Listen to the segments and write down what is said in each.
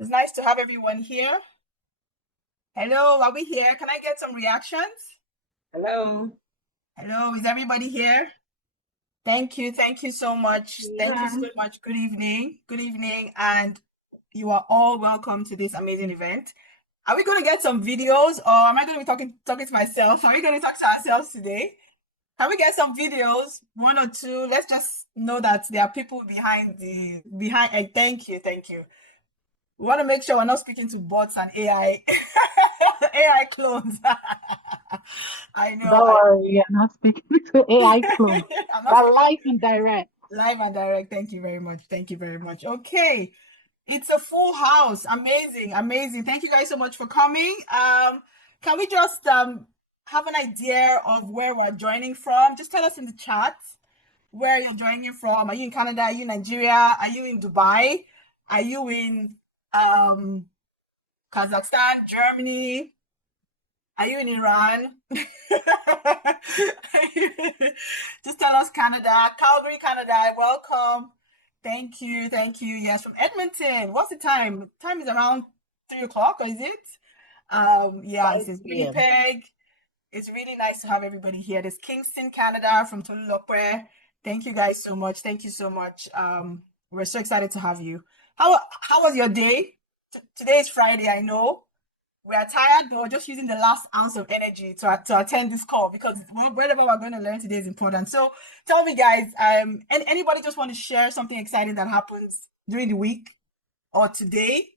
It's nice to have everyone here. Hello, are we here? Can I get some reactions? Hello. Hello, is everybody here? Thank you. Thank you so much. Thank you Yeah. so much. Good evening. Good evening. And you are all welcome to this amazing event. Are we going to get some videos or am I going to be talking to myself? Are we going to talk to ourselves today? Can we get some videos? One or two? Let's just know that there are people behind. Thank you. Thank you. We want to make sure we're not speaking to bots and AI AI clones. I know. Don't worry, you're not speaking to AI clone. I'm not We're speaking live and direct. live and direct. Thank you very much. Thank you very much. Okay. It's a full house. Amazing. Amazing. Thank you guys so much for coming. Can we just have an idea of where we're joining from? Just tell us in the chat where you're joining from. Are you in Canada? Are you in Nigeria? Are you in Dubai? Are you in um Kazakhstan, Germany? Are you in Iran? Just tell us Canada, Calgary, Canada. Welcome. Thank you. Thank you. Yes, from Edmonton. What's the time? Time is around 3 o'clock, or is it? Yeah, it says 5 p.m. Winnipeg. It's really nice to have everybody here. There's Kingston, Canada, from Tolulope. Thank you guys so much. Thank you so much. We're so excited to have you. How was your day? Today is Friday, I know. We are tired, but we're just using the last ounce of energy to attend this call because whatever we're going to learn today is important. So tell me, guys, anybody just want to share something exciting that happens during the week or today?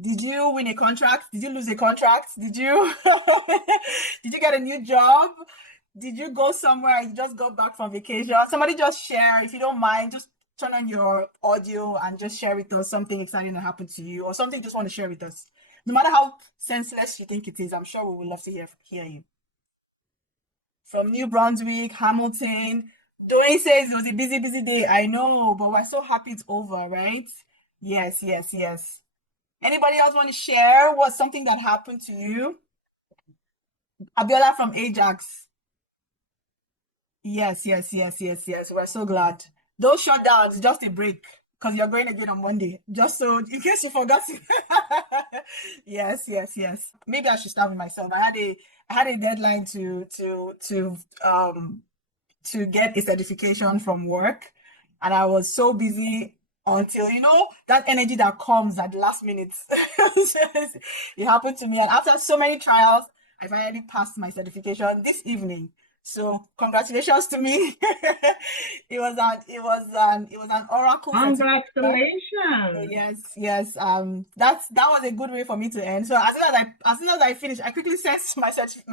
Did you win a contract? Did you lose a contract? Did you did you get a new job? Did you go somewhere? You just got back from vacation? Somebody just share, if you don't mind, just turn on your audio and just share with us something exciting that happened to you or something you just want to share with us. No matter how senseless you think it is, I'm sure we would love to hear you. From New Brunswick, Hamilton. Dwayne says it was a busy, busy day. I know, but we're so happy it's over, right? Yes, yes, yes. Anybody else want to share what something that happened to you? Abiola from Ajax. Yes, yes, yes, yes, yes. We're so glad. Those shutdowns, just a break, because you're going again on Monday. Just so, in case you forgot. Yes, yes, yes. Maybe I should start with myself. I had a deadline to get a certification from work, and I was so busy until that energy that comes at the last minute. It happened to me, and after so many trials, I finally passed my certification this evening. So congratulations to me. It was an oracle certification. Congratulations. Yes, yes. That was a good way for me to end. So as soon as I finished, I quickly sent my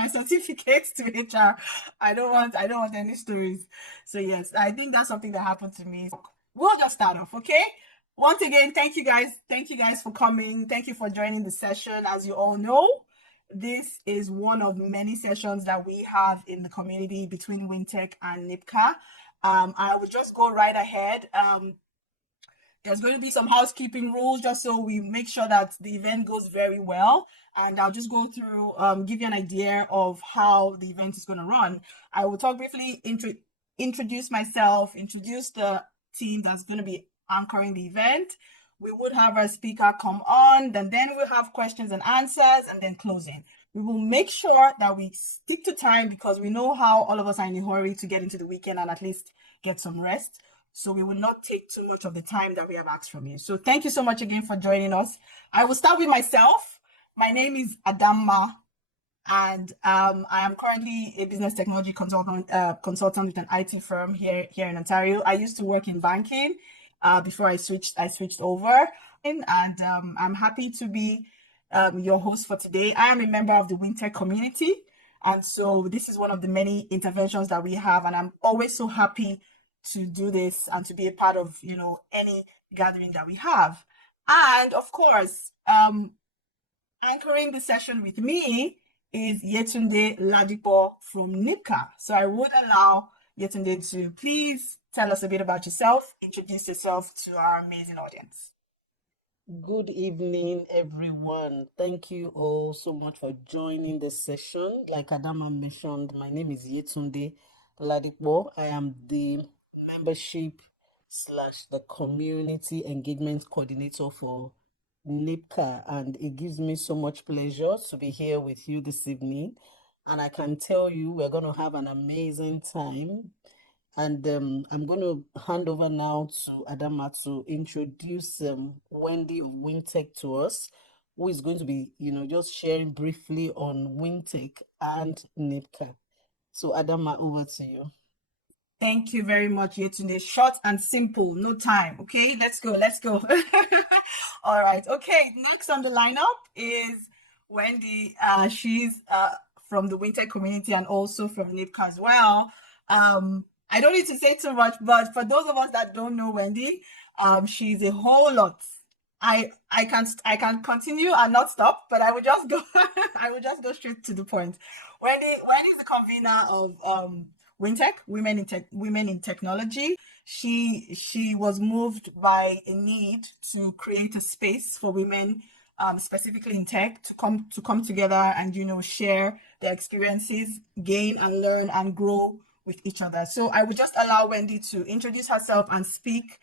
certificate to HR. I don't want any stories. So yes, I think that's something that happened to me. We'll just start off, okay? Once again, thank you guys. Thank you guys for coming. Thank you for joining the session. As you all know, this is one of many sessions that we have in the community between WinTech and NIPCA. I will just go right ahead. There's going to be some housekeeping rules just so we make sure that the event goes very well. And I'll just go through, give you an idea of how the event is going to run. I will talk briefly, introduce myself, introduce the team that's going to be anchoring the event. We would have our speaker come on, then we'll have questions and answers, and then closing. We will make sure that we stick to time because we know how all of us are in a hurry to get into the weekend and at least get some rest. So we will not take too much of the time that we have asked from you. So thank you so much again for joining us. I will start with myself. My name is Adama, and I am currently a business technology consultant with an IT firm here in Ontario. I used to work in banking before I switched over, and I'm happy to be your host for today. I am a member of the WinTech community, and so this is one of the many interventions that we have, and I'm always so happy to do this and to be a part of any gathering that we have. And of course, anchoring the session with me is Yetunde Ladipo from NIPCA. So I would allow Yetunde to please tell us a bit about yourself, introduce yourself to our amazing audience. Good evening, everyone. Thank you all so much for joining the session. Like Adama mentioned, my name is Yetunde Ladipo. I am the membership / the community engagement coordinator for NIPCA, and it gives me so much pleasure to be here with you this evening. And I can tell you we're going to have an amazing time. And I'm going to hand over now to Adama to introduce Wendy of WinTech to us, who is going to be, just sharing briefly on WinTech and NIPCA. So Adama, over to you. Thank you very much, Yetunde. Short and simple, no time. Okay, let's go. All right. Okay, next on the lineup is Wendy. She's from the Winter community and also from NIPCA as well. I don't need to say too much, but for those of us that don't know Wendy, she's a whole lot. I can continue and not stop, but I will just go I will just go straight to the point. Wendy is the convener of WinTech, Women in Technology. She was moved by a need to create a space for women, specifically in tech, to come together and share their experiences, gain and learn and grow with each other. So I would just allow Wendy to introduce herself and speak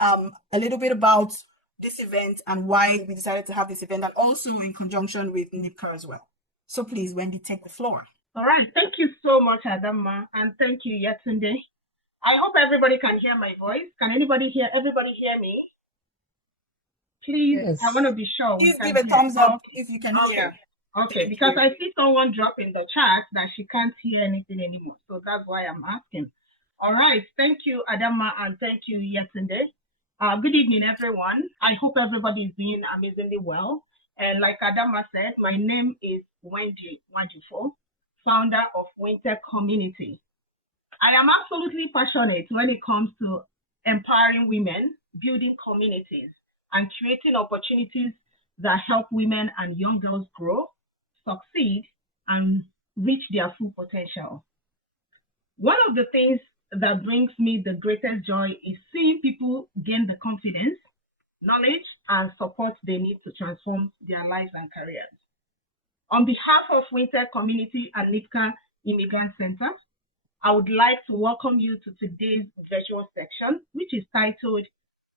a little bit about this event and why we decided to have this event, and also in conjunction with NIPCA as well. So please, Wendy, take the floor. All right. Thank you so much, Adama, and thank you, Yetunde. I hope everybody can hear my voice. Can everybody hear me? Please, yes. I want to be sure. Please give a thumbs up if you can hear. Okay, because I see someone drop in the chat that she can't hear anything anymore. So that's why I'm asking. All right. Thank you, Adama, and thank you, Yetunde. Good evening, everyone. I hope everybody is doing amazingly well. And like Adama said, my name is Wendy Wajifo, founder of Winter Community. I am absolutely passionate when it comes to empowering women, building communities, and creating opportunities that help women and young girls grow, succeed, and reach their full potential. One of the things that brings me the greatest joy is seeing people gain the confidence, knowledge, and support they need to transform their lives and careers. On behalf of Winter Community and NIPCA Immigrant Center, I would like to welcome you to today's virtual section, which is titled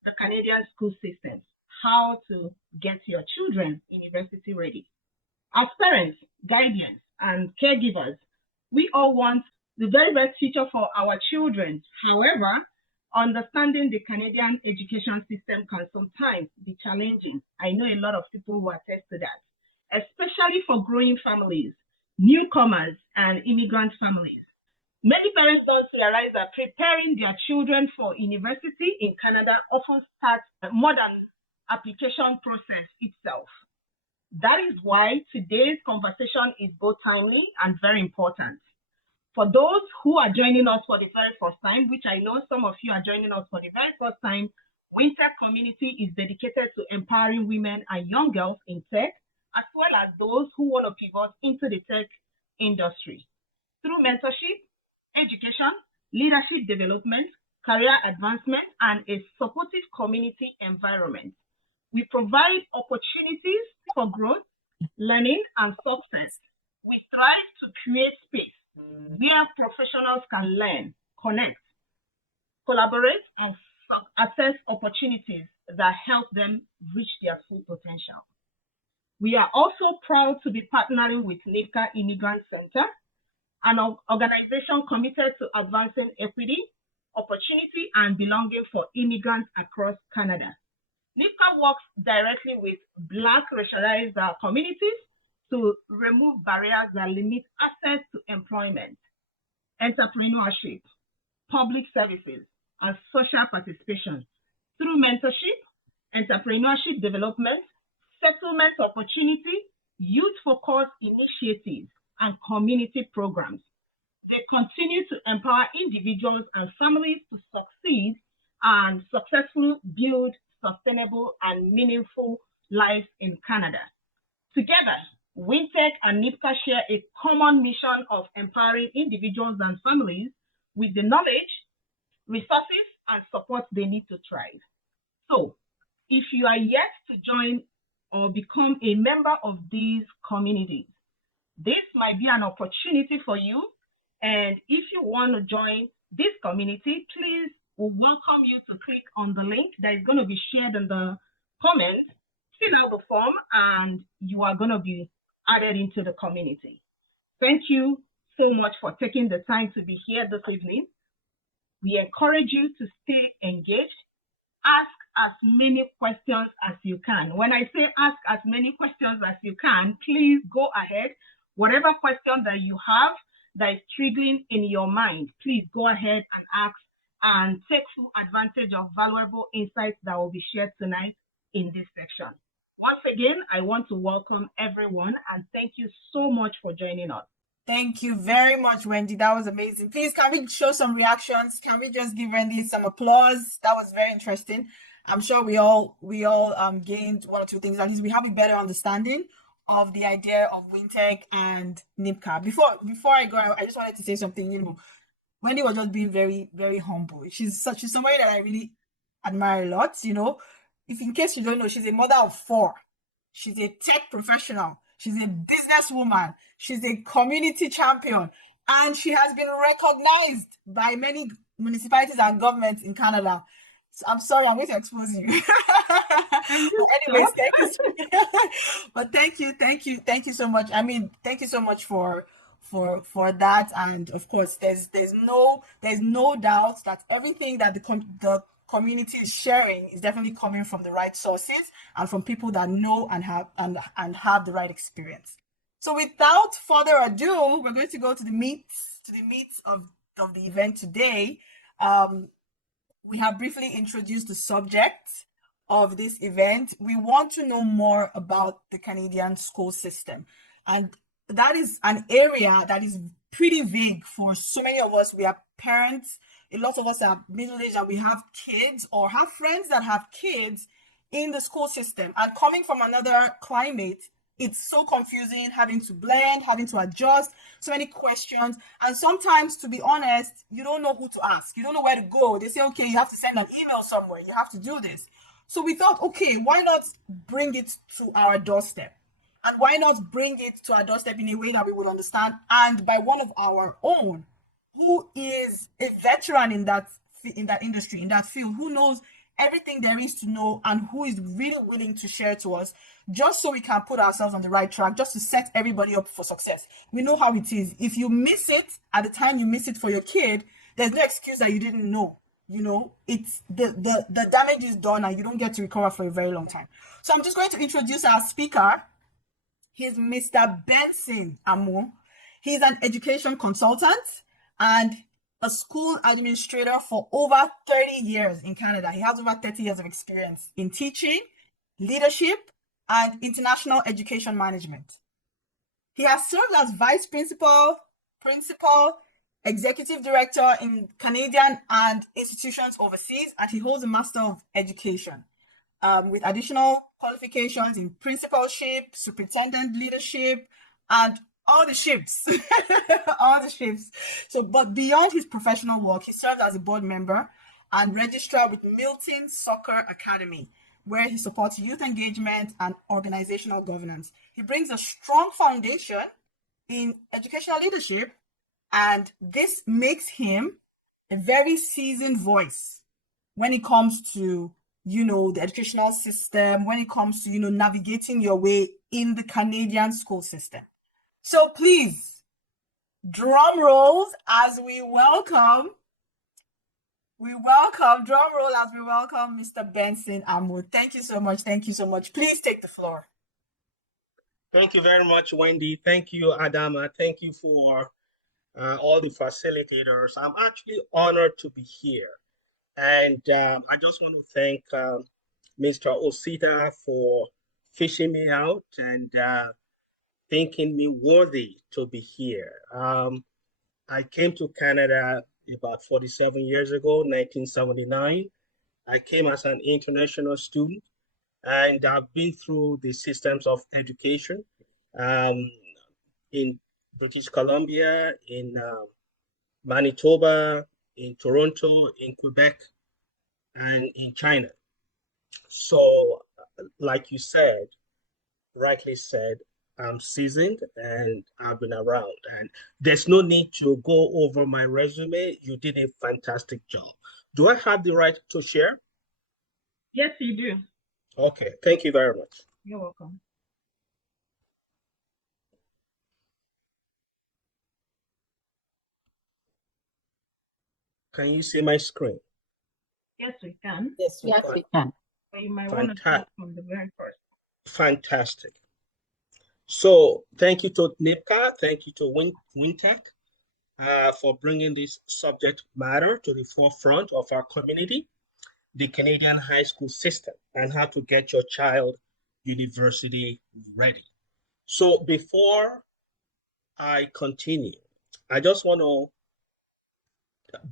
The Canadian School System, How to Get Your Children University Ready. As parents, guardians, and caregivers, we all want the very best future for our children. However, understanding the Canadian education system can sometimes be challenging. I know a lot of people who attest to that, especially for growing families, newcomers, and immigrant families. Many parents don't realize that preparing their children for university in Canada often starts a modern application process itself. That is why today's conversation is both timely and very important. For those who are joining us for the very first time, which I know some of you are joining us for the very first time, Winter Community is dedicated to empowering women and young girls in tech, as well as those who want to pivot into the tech industry. Through mentorship, education, leadership development, career advancement, and a supportive community environment, we provide opportunities for growth, learning, and success. We strive to create space where professionals can learn, connect, collaborate, and access opportunities that help them reach their full potential. We are also proud to be partnering with NIPCA Immigrant Center, an organization committed to advancing equity, opportunity, and belonging for immigrants across Canada. NIPCA works directly with Black racialized communities to remove barriers that limit access to employment, entrepreneurship, public services, and social participation through mentorship, entrepreneurship development, settlement opportunity, youth-focused initiatives, and community programs. They continue to empower individuals and families to succeed and successfully build sustainable and meaningful lives in Canada. Together, WinTech and NIPCA share a common mission of empowering individuals and families with the knowledge, resources, and support they need to thrive. So, if you are yet to join or become a member of these communities, this might be an opportunity for you. And if you want to join this community, please, we welcome you to click on the link that is going to be shared in the comments fill out the form and you are going to be added into the community. Thank you so much for taking the time to be here this evening. We encourage you to stay engaged. Ask as many questions as you can. When I say ask as many questions as you can, please go ahead. Whatever question that you have that is triggering in your mind, please go ahead and ask and take full advantage of valuable insights that will be shared tonight in this section. Once again, I want to welcome everyone and thank you so much for joining us. Thank you very much, Wendy. That was amazing. Please, can we show some reactions? Can we just give Wendy some applause? That was very interesting. I'm sure we all gained one or two things. At least we have a better understanding of the idea of WinTech and NIPCA. Before I go, I just wanted to say something. Wendy was just being very, very humble. She's somebody that I really admire a lot. If in case you don't know, she's a mother of 4. She's a tech professional. She's a businesswoman. She's a community champion. And she has been recognized by many municipalities and governments in Canada. So I'm sorry, I'm going to expose you. Anyways, thank you so much. I mean, thank you so much for that. And of course, there's no doubt that everything that the community is sharing is definitely coming from the right sources and from people that know and have the right experience. So without further ado, we're going to go to the meat of the event today. We have briefly introduced the subject of this event. We want to know more about the Canadian school system, and that is an area that is pretty big for so many of us. We are parents. A lot of us are middle-aged and we have kids or have friends that have kids in the school system. And coming from another climate, it's so confusing, having to blend, having to adjust, so many questions. And sometimes, to be honest, you don't know who to ask. You don't know where to go. They say, okay, you have to send an email somewhere. You have to do this. So we thought, okay, why not bring it to our doorstep? And why not bring it to our doorstep in a way that we would understand and by one of our own, who is a veteran in that industry, in that field, who knows everything there is to know and who is really willing to share to us, just so we can put ourselves on the right track, just to set everybody up for success. We know how it is. If you miss it at the time you miss it for your kid, there's no excuse that you didn't know. It's the damage is done and you don't get to recover for a very long time. So I'm just going to introduce our speaker. He's Mr. Benson Amun. He's an education consultant and a school administrator for over 30 years in Canada. He has over 30 years of experience in teaching, leadership, and international education management. He has served as vice principal, executive director in Canadian and institutions overseas, and he holds a Master of Education with additional qualifications in principalship, superintendent leadership, and all the ships. All the ships. So, but beyond his professional work, he served as a board member and registrar with Milton Soccer Academy, where he supports youth engagement and organizational governance. He brings a strong foundation in educational leadership, and this makes him a very seasoned voice when it comes to, the educational system, when it comes to, navigating your way in the Canadian school system. So please, drum rolls as we welcome Mr. Benson Amun. Thank you so much. Thank you so much. Please take the floor. Thank you very much, Wendy. Thank you, Adama. Thank you for all the facilitators. I'm actually honored to be here. And I just want to thank Mr. Osita for fishing me out and thinking me worthy to be here. I came to Canada about 47 years ago, 1979. I came as an international student, and I've been through the systems of education in British Columbia, in Manitoba, in Toronto, in Quebec, and in China. So, like you said, rightly said, I'm seasoned and I've been around, and there's no need to go over my resume. You did a fantastic job. Do I have the right to share? Yes, you do. Okay, thank you very much. You're welcome. Can you see my screen? Yes, we can. Yes, we Yes, can. we can. But you might want to start from the very first. Fantastic. So thank you to NIPCA, thank you to WinTech for bringing this subject matter to the forefront of our community, the Canadian high school system, and how to get your child university ready. So before I continue, I just want to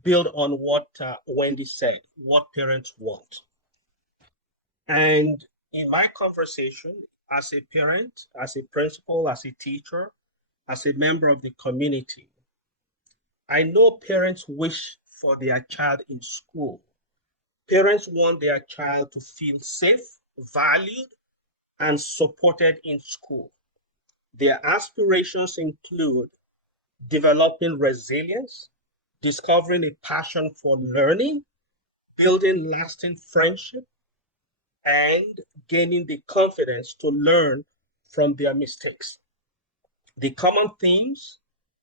build on what Wendy said, what parents want. And in my conversation as a parent, as a principal, as a teacher, as a member of the community, I know parents wish for their child in school. Parents want their child to feel safe, valued, and supported in school. Their aspirations include developing resilience, discovering a passion for learning, building lasting friendship, and gaining the confidence to learn from their mistakes. The common themes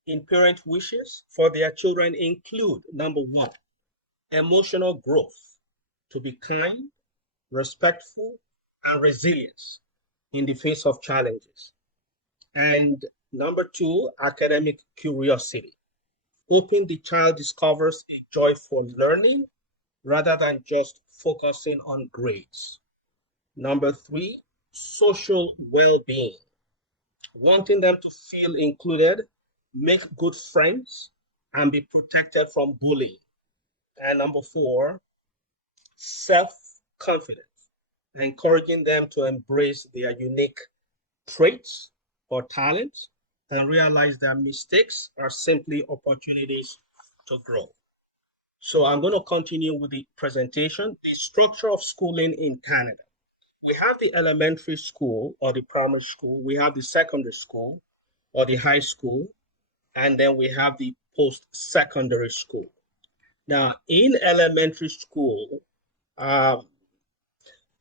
in parent wishes for their children include number one, emotional growth, to be kind, respectful, and resilient in the face of challenges. And number two, academic curiosity, hoping the child discovers a joy for learning rather than just focusing on grades. Number three, social well-being, wanting them to feel included, make good friends, and be protected from bullying. And number four, self-confidence, encouraging them to embrace their unique traits or talents and realize that mistakes are simply opportunities to grow. So I'm going to continue with the presentation, the structure of schooling in Canada. We have the elementary school or the primary school, we have the secondary school or the high school, and then we have the post-secondary school. Now, in elementary school,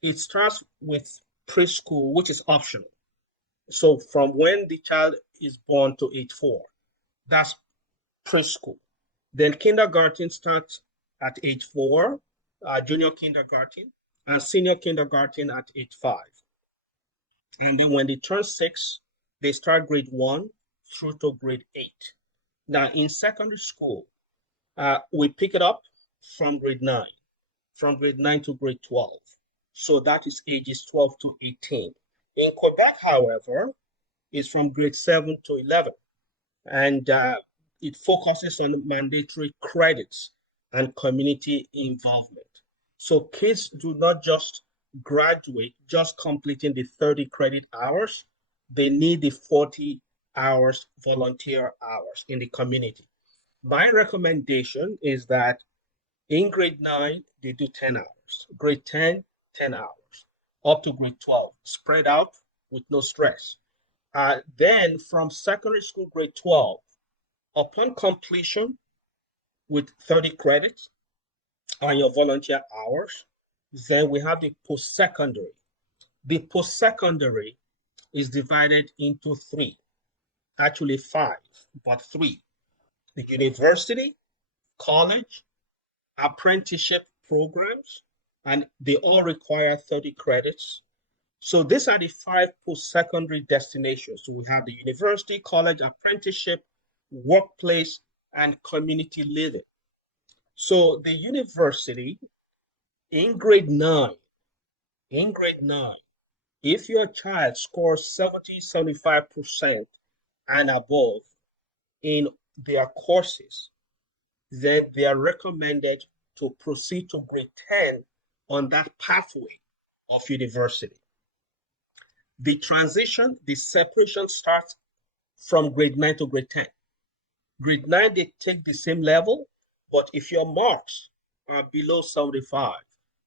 it starts with preschool, which is optional. So from when the child is born to age 4, that's preschool. Then kindergarten starts at age 4, junior kindergarten, and senior kindergarten at age 5. And then when they turn 6, they start grade 1 through to grade 8. Now in secondary school, we pick it up from grade 9, to grade 12. So that is ages 12 to 18. In Quebec, however, is from grade 7 to 11. And it focuses on mandatory credits and community involvement. So kids do not just graduate just completing the 30 credit hours. They need the 40 hours volunteer hours in the community. My recommendation is that in grade 9, they do 10 hours. Grade 10, 10 hours. Up to grade 12, spread out with no stress. Then from secondary school, grade 12, upon completion with 30 credits on your volunteer hours, then we have the post-secondary. The post-secondary is divided into 3, actually 5, but 3. The university, college, apprenticeship programs, and they all require 30 credits. So these are the 5 post-secondary destinations. So we have the university, college, apprenticeship, workplace, and community living. So the university in grade 9, if your child scores 70, 75% and above in their courses, then they are recommended to proceed to grade 10 on that pathway of university. The transition, the separation starts from grade 9 to grade 10. Grade 9, they take the same level, but if your marks are below 75,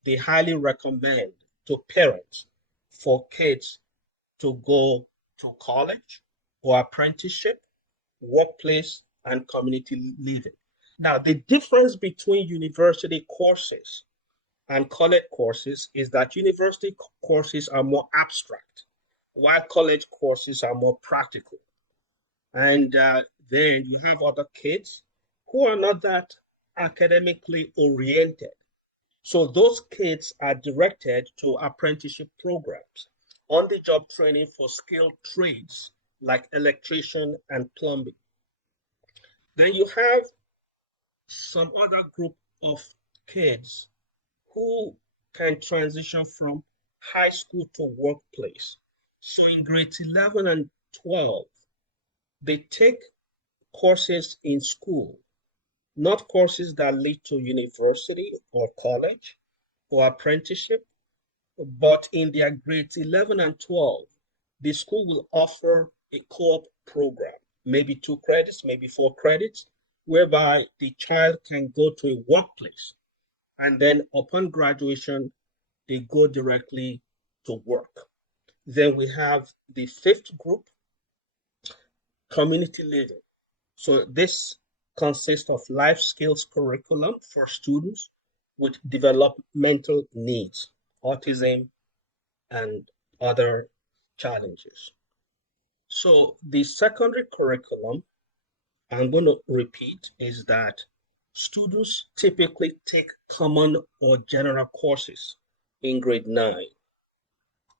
they highly recommend to parents for kids to go to college or apprenticeship, workplace, and community living. Now, the difference between university courses and college courses is that university courses are more abstract. while college courses are more practical. And then you have other kids who are not that academically oriented. So those kids are directed to apprenticeship programs, on-the-job training for skilled trades like electrician and plumbing. Then you have some other group of kids who can transition from high school to workplace. So in grades 11 and 12, they take courses in school, not courses that lead to university or college or apprenticeship, but in their grades 11 and 12, the school will offer a co-op program, maybe 2 credits, maybe 4 credits, whereby the child can go to a workplace. And then upon graduation, they go directly to work. Then we have the fifth group, community living. So this consists of life skills curriculum for students with developmental needs, autism, and other challenges. So the secondary curriculum, I'm going to repeat, is that students typically take common or general courses in grade 9,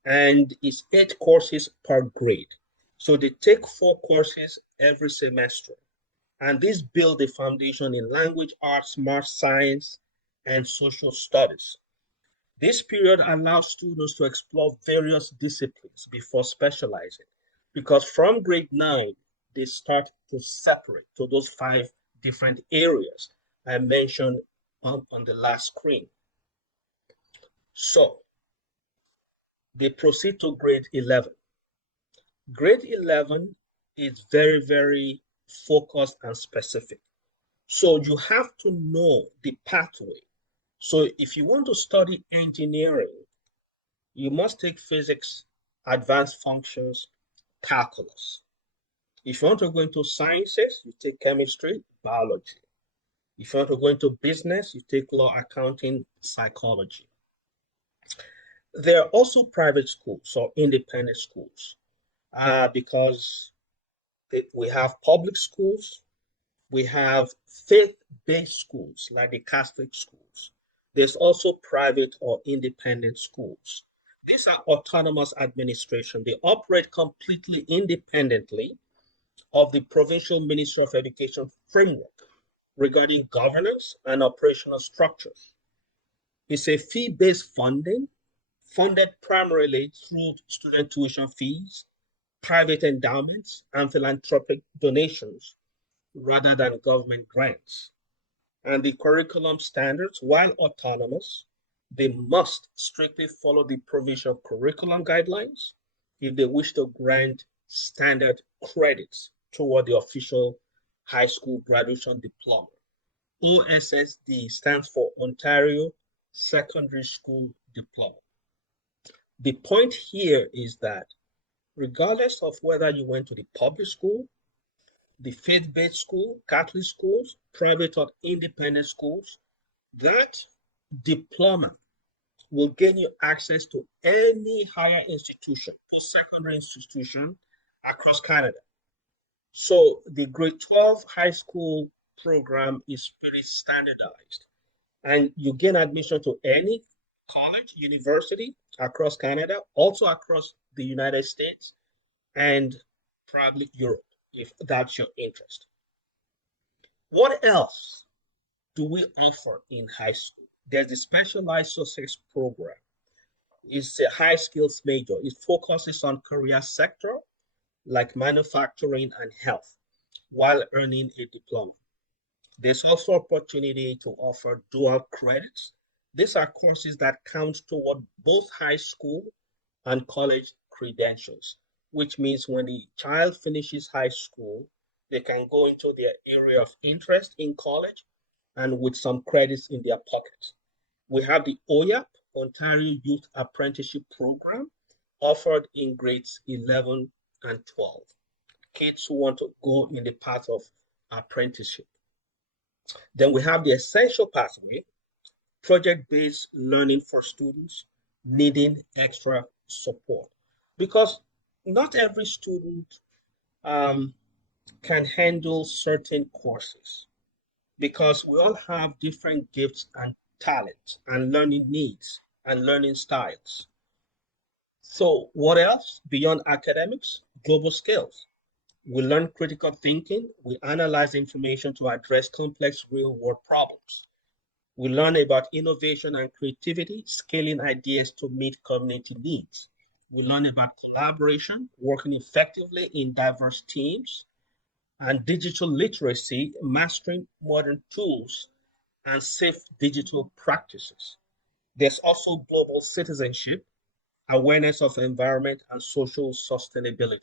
and it's 8 courses per grade. So they take 4 courses every semester. And this builds a foundation in language arts, math, science, and social studies. This period allows students to explore various disciplines before specializing, because from grade 9, they start to separate to those 5 different areas I mentioned on the last screen. So they proceed to grade 11. Grade 11 is very, very focused and specific. So you have to know the pathway. So if you want to study engineering, you must take physics, advanced functions, calculus. If you want to go into sciences, you take chemistry, biology. If you want to go into business, you take law, accounting, psychology. There are also private schools or independent schools because we have public schools, we have faith-based schools like the Catholic schools. There's also private or independent schools. These are autonomous administration. They operate completely independently of the Provincial Ministry of Education framework regarding governance and operational structures. It's a fee-based funding, funded primarily through student tuition fees, private endowments, and philanthropic donations rather than government grants. And the curriculum standards, while autonomous, they must strictly follow the provincial curriculum guidelines if they wish to grant standard credits toward the official high school graduation diploma. OSSD stands for Ontario Secondary School Diploma. The point here is that regardless of whether you went to the public school, the faith-based school, Catholic schools, private or independent schools, that diploma will gain you access to any higher institution, post-secondary institution across Canada. So the grade 12 high school program is pretty standardized, and you gain admission to any college, university across Canada, also across the United States, and probably Europe, if that's your interest. What else do we offer in high school? There's the Specialized Success Program. It's a high skills major. It focuses on career sector like manufacturing and health while earning a diploma. There's also opportunity to offer dual credits. These are courses that count toward both high school and college credentials, which means when the child finishes high school, they can go into their area of interest in college and with some credits in their pockets. We have the OYAP, Ontario Youth Apprenticeship Program, offered in grades 11 and 12. Kids who want to go in the path of apprenticeship. Then we have the Essential Pathway, project-based learning for students needing extra support. Because not every student can handle certain courses because we all have different gifts and talents and learning needs and learning styles. So, what else beyond academics? Global skills. We learn critical thinking. We analyze information to address complex real world problems. We learn about innovation and creativity, scaling ideas to meet community needs. We learn about collaboration, working effectively in diverse teams, and digital literacy, mastering modern tools and safe digital practices. There's also global citizenship, awareness of environment and social sustainability.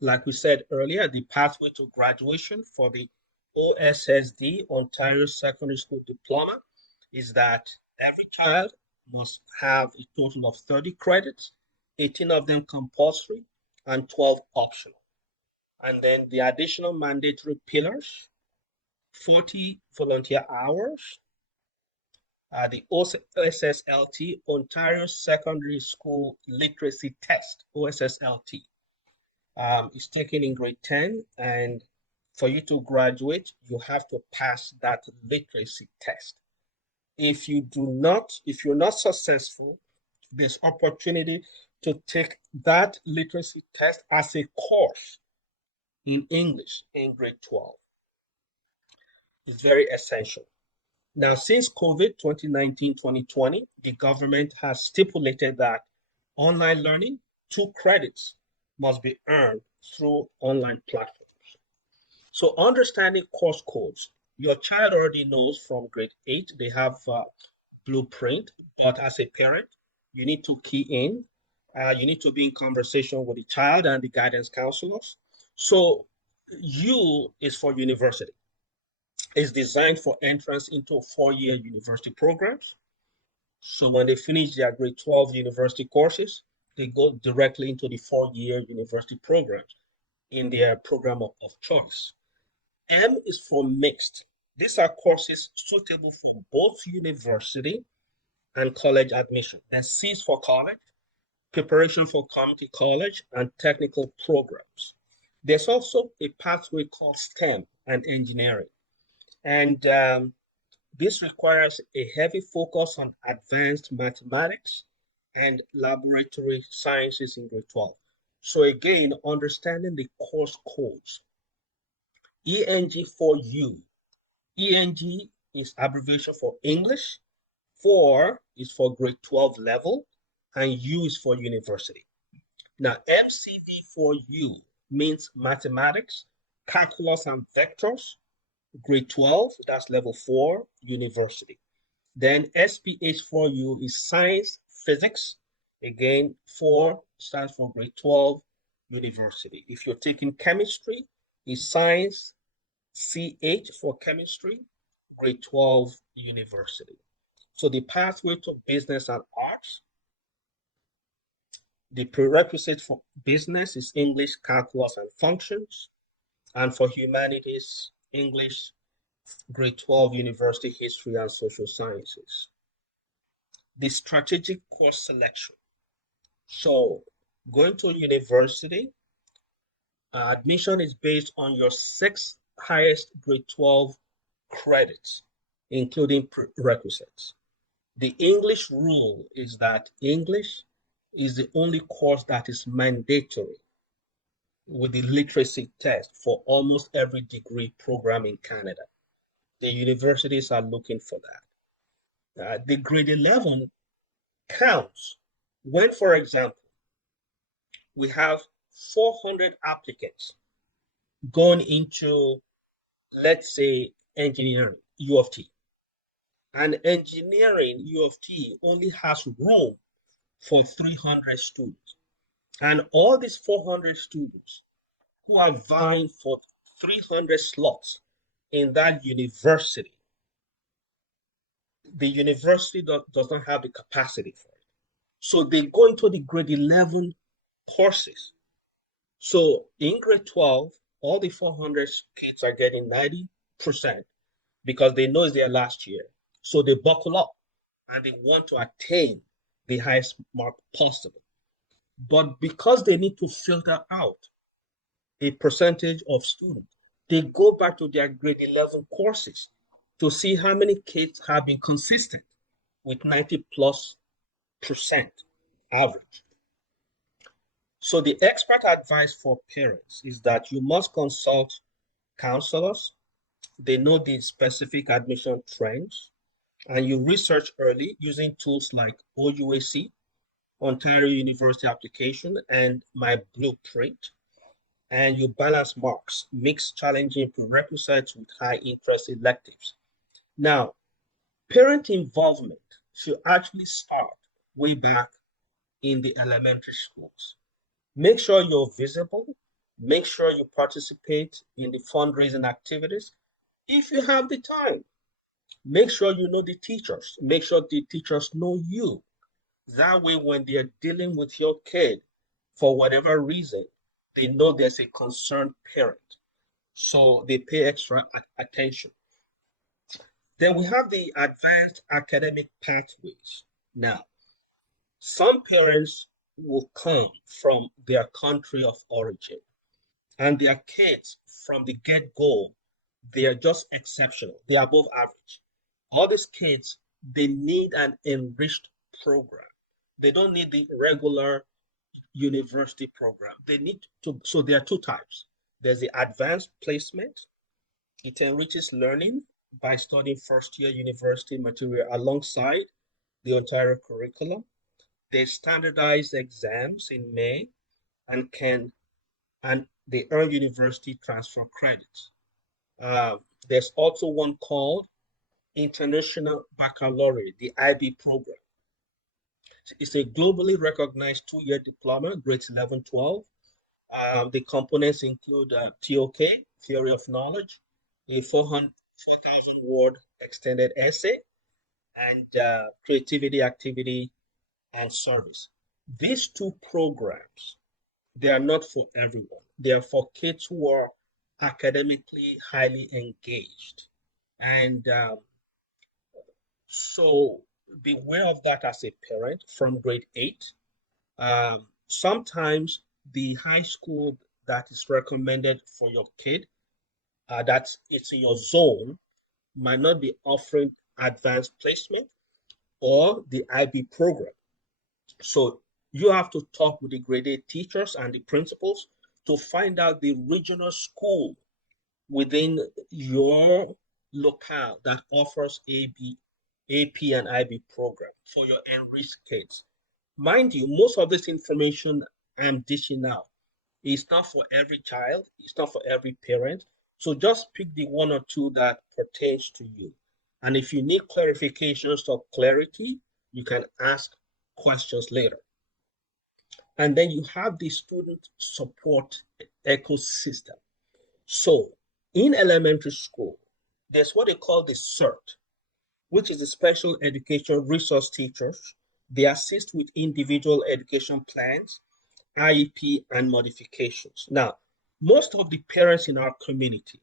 Like we said earlier, the pathway to graduation for the OSSD, Ontario Secondary School Diploma, is that every child must have a total of 30 credits, 18 of them compulsory and 12 optional. And then the additional mandatory pillars, 40 volunteer hours, the OSSLT, Ontario Secondary School Literacy Test, OSSLT, is taken in grade 10. And for you to graduate, you have to pass that literacy test. If you're not successful, there's opportunity to take that literacy test as a course in English in grade 12. It's very essential. Now, since COVID 2019-2020, the government has stipulated that online learning, 2 credits must be earned through online platforms. So understanding course codes, your child already knows from grade 8, they have blueprint, but as a parent, you need to key in, you need to be in conversation with the child and the guidance counselors. So U is for university. It's designed for entrance into 4-year university programs. So when they finish their grade 12 university courses, they go directly into the 4-year university programs in their program of choice. M is for mixed. These are courses suitable for both university and college admission. And C is for college, preparation for community college and technical programs. There's also a pathway called STEM and engineering. And this requires a heavy focus on advanced mathematics and laboratory sciences in grade 12. So again, understanding the course codes. ENG4U. ENG is abbreviation for English, 4 is for grade 12 level, and U is for university. Now, MCV4U means mathematics, calculus, and vectors, grade 12, that's level 4, university. Then SPH4U is science, physics, again, 4 stands for grade 12, university. If you're taking chemistry, is science, CH for chemistry, grade 12, university. So the pathway to business and arts, the prerequisite for business is English, calculus, and functions. And for humanities, English, grade 12, university history and social sciences. The strategic course selection. So going to university, admission is based on your 6 highest grade 12 credits, including prerequisites. The English rule is that English is the only course that is mandatory with the literacy test for almost every degree program in Canada. The universities are looking for that. The grade 11 counts when, for example, we have 400 applicants going into, let's say, engineering, U of T. And engineering, U of T, only has room for 300 students. And all these 400 students who are vying for 300 slots in that university, the university does not have the capacity for it. So they go into the grade 11 courses. So in grade 12, all the 400 kids are getting 90% because they know it's their last year. So they buckle up and they want to attain the highest mark possible. But because they need to filter out a percentage of students, they go back to their grade 11 courses to see how many kids have been consistent with 90+% average. So the expert advice for parents is that you must consult counselors. They know the specific admission trends, and you research early using tools like OUAC, Ontario University Application, and My Blueprint. And you balance marks, mix challenging prerequisites with high interest electives. Now, parent involvement should actually start way back in the elementary schools. Make sure you're visible. Make sure you participate in the fundraising activities. If you have the time, make sure you know the teachers. Make sure the teachers know you. That way, when they're dealing with your kid, for whatever reason, they know there's a concerned parent. So they pay extra attention. Then we have the advanced academic pathways. Now, some parents will come from their country of origin, and their kids from the get-go, they are just exceptional. They are above average. All these kids, they need an enriched program. They don't need the regular university program. They need to, so there are two types. There's the advanced placement. It enriches learning by studying first-year university material alongside the Ontario curriculum. They standardized exams in May and they earn university transfer credits. There's also one called International Baccalaureate, the IB program. It's a globally recognized 2-year diploma, grades 11, 12. The components include TOK, Theory of Knowledge, a 4,000 word extended essay, and creativity, activity, and service. These two programs, they are not for everyone. They are for kids who are academically highly engaged. And so beware of that as a parent from grade 8. Sometimes the high school that is recommended for your kid, that it's in your zone, might not be offering advanced placement or the IB program. So you have to talk with the grade 8 teachers and the principals to find out the regional school within your locale that offers AP and IB program for your enriched kids. Mind you, most of this information I'm dishing out is not for every child, it's not for every parent. So just pick the one or two that pertains to you. And if you need clarifications or clarity, you can ask questions later. And then you have the student support ecosystem. So in elementary school, there's what they call the CERT, which is the special education resource teachers. They assist with individual education plans, IEP, and modifications. Now, most of the parents in our community,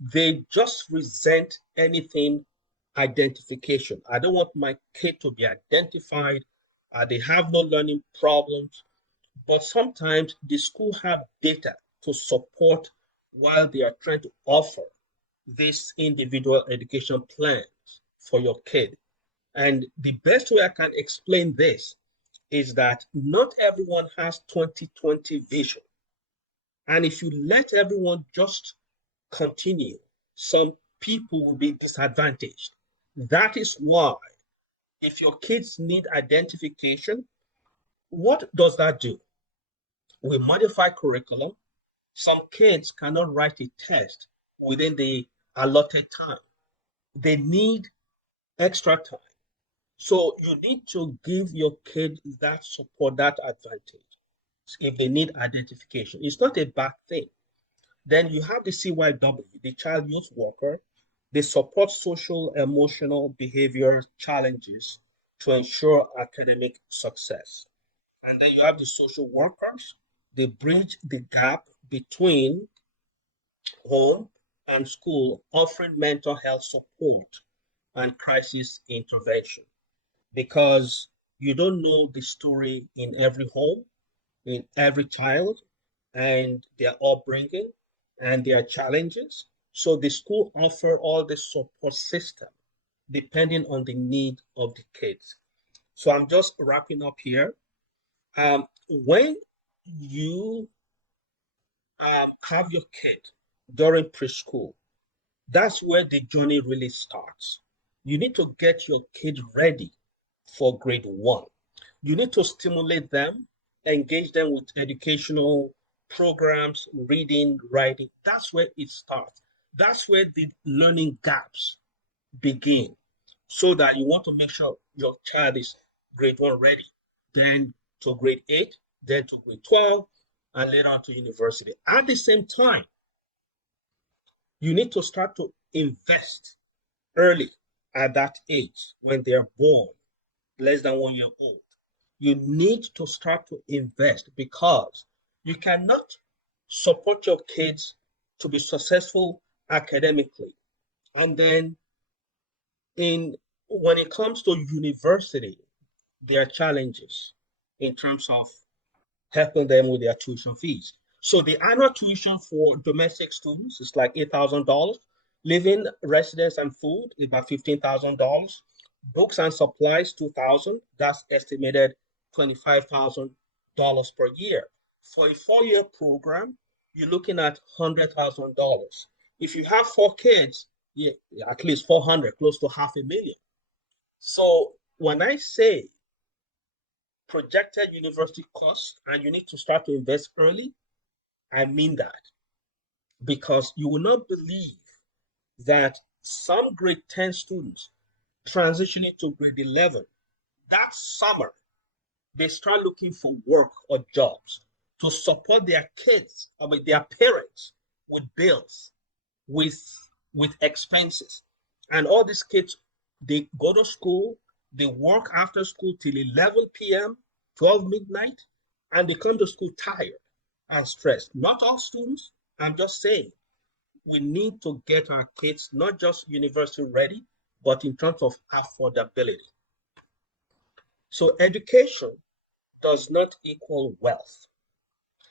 they just resent anything identification. I don't want my kid to be identified. They have no learning problems, but sometimes the school have data to support while they are trying to offer this individual education plans for your kid. And the best way I can explain this is that not everyone has 20/20 vision. And if you let everyone just continue, some people will be disadvantaged. That is why, if your kids need identification, what does that do? We modify curriculum. Some kids cannot write a test within the allotted time. They need extra time. So you need to give your kid that support, that advantage if they need identification. It's not a bad thing. Then you have the CYW, the Child Youth Worker. They support social, emotional, behavior challenges to ensure academic success. And then you have the social workers. They bridge the gap between home and school, offering mental health support and crisis intervention, because you don't know the story in every home. in every child and their upbringing and their challenges. So the school offer all the support system depending on the need of the kids. So I'm just wrapping up here. When you have your kid during preschool, that's where the journey really starts. You need to get your kid ready for grade one. You need to stimulate them, engage them with educational programs, reading, writing. That's where it starts. That's where the learning gaps begin, so that you want to make sure your child is grade one ready, then to grade eight, then to grade 12, and later on to university. At the same time, you need to start to invest early at that age when they're born, less than 1 year old. You need to start to invest because you cannot support your kids to be successful academically. And then in when it comes to university, there are challenges in terms of helping them with their tuition fees. So the annual tuition for domestic students is like $8,000. Living, residence, and food is about $15,000. Books and supplies, $2,000. That's estimated $25,000 per year. For a 4 year program, you're looking at $100,000. If you have 4 kids, yeah, at least 400, close to half a million. So when I say projected university costs and you need to start to invest early, I mean that, because you will not believe that some grade 10 students transitioning to grade 11, that summer, they start looking for work or jobs to support their kids, I mean, their parents with bills, with, with expenses. And all these kids, they go to school, they work after school till 11 p.m., 12 midnight, and they come to school tired and stressed. Not all students, I'm just saying, we need to get our kids not just university ready, but in terms of affordability. So education does not equal wealth.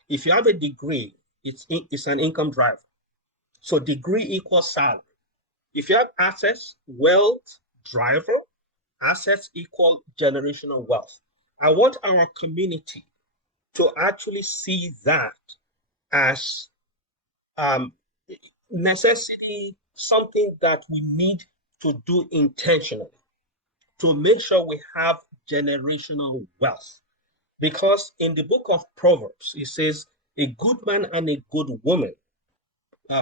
If you have a degree, it's an income driver. So degree equals salary. If you have assets, wealth driver, assets equal generational wealth. I want our community to actually see that as necessity, something that we need to do intentionally to make sure we have generational wealth. Because in the book of Proverbs, it says, a good man and a good woman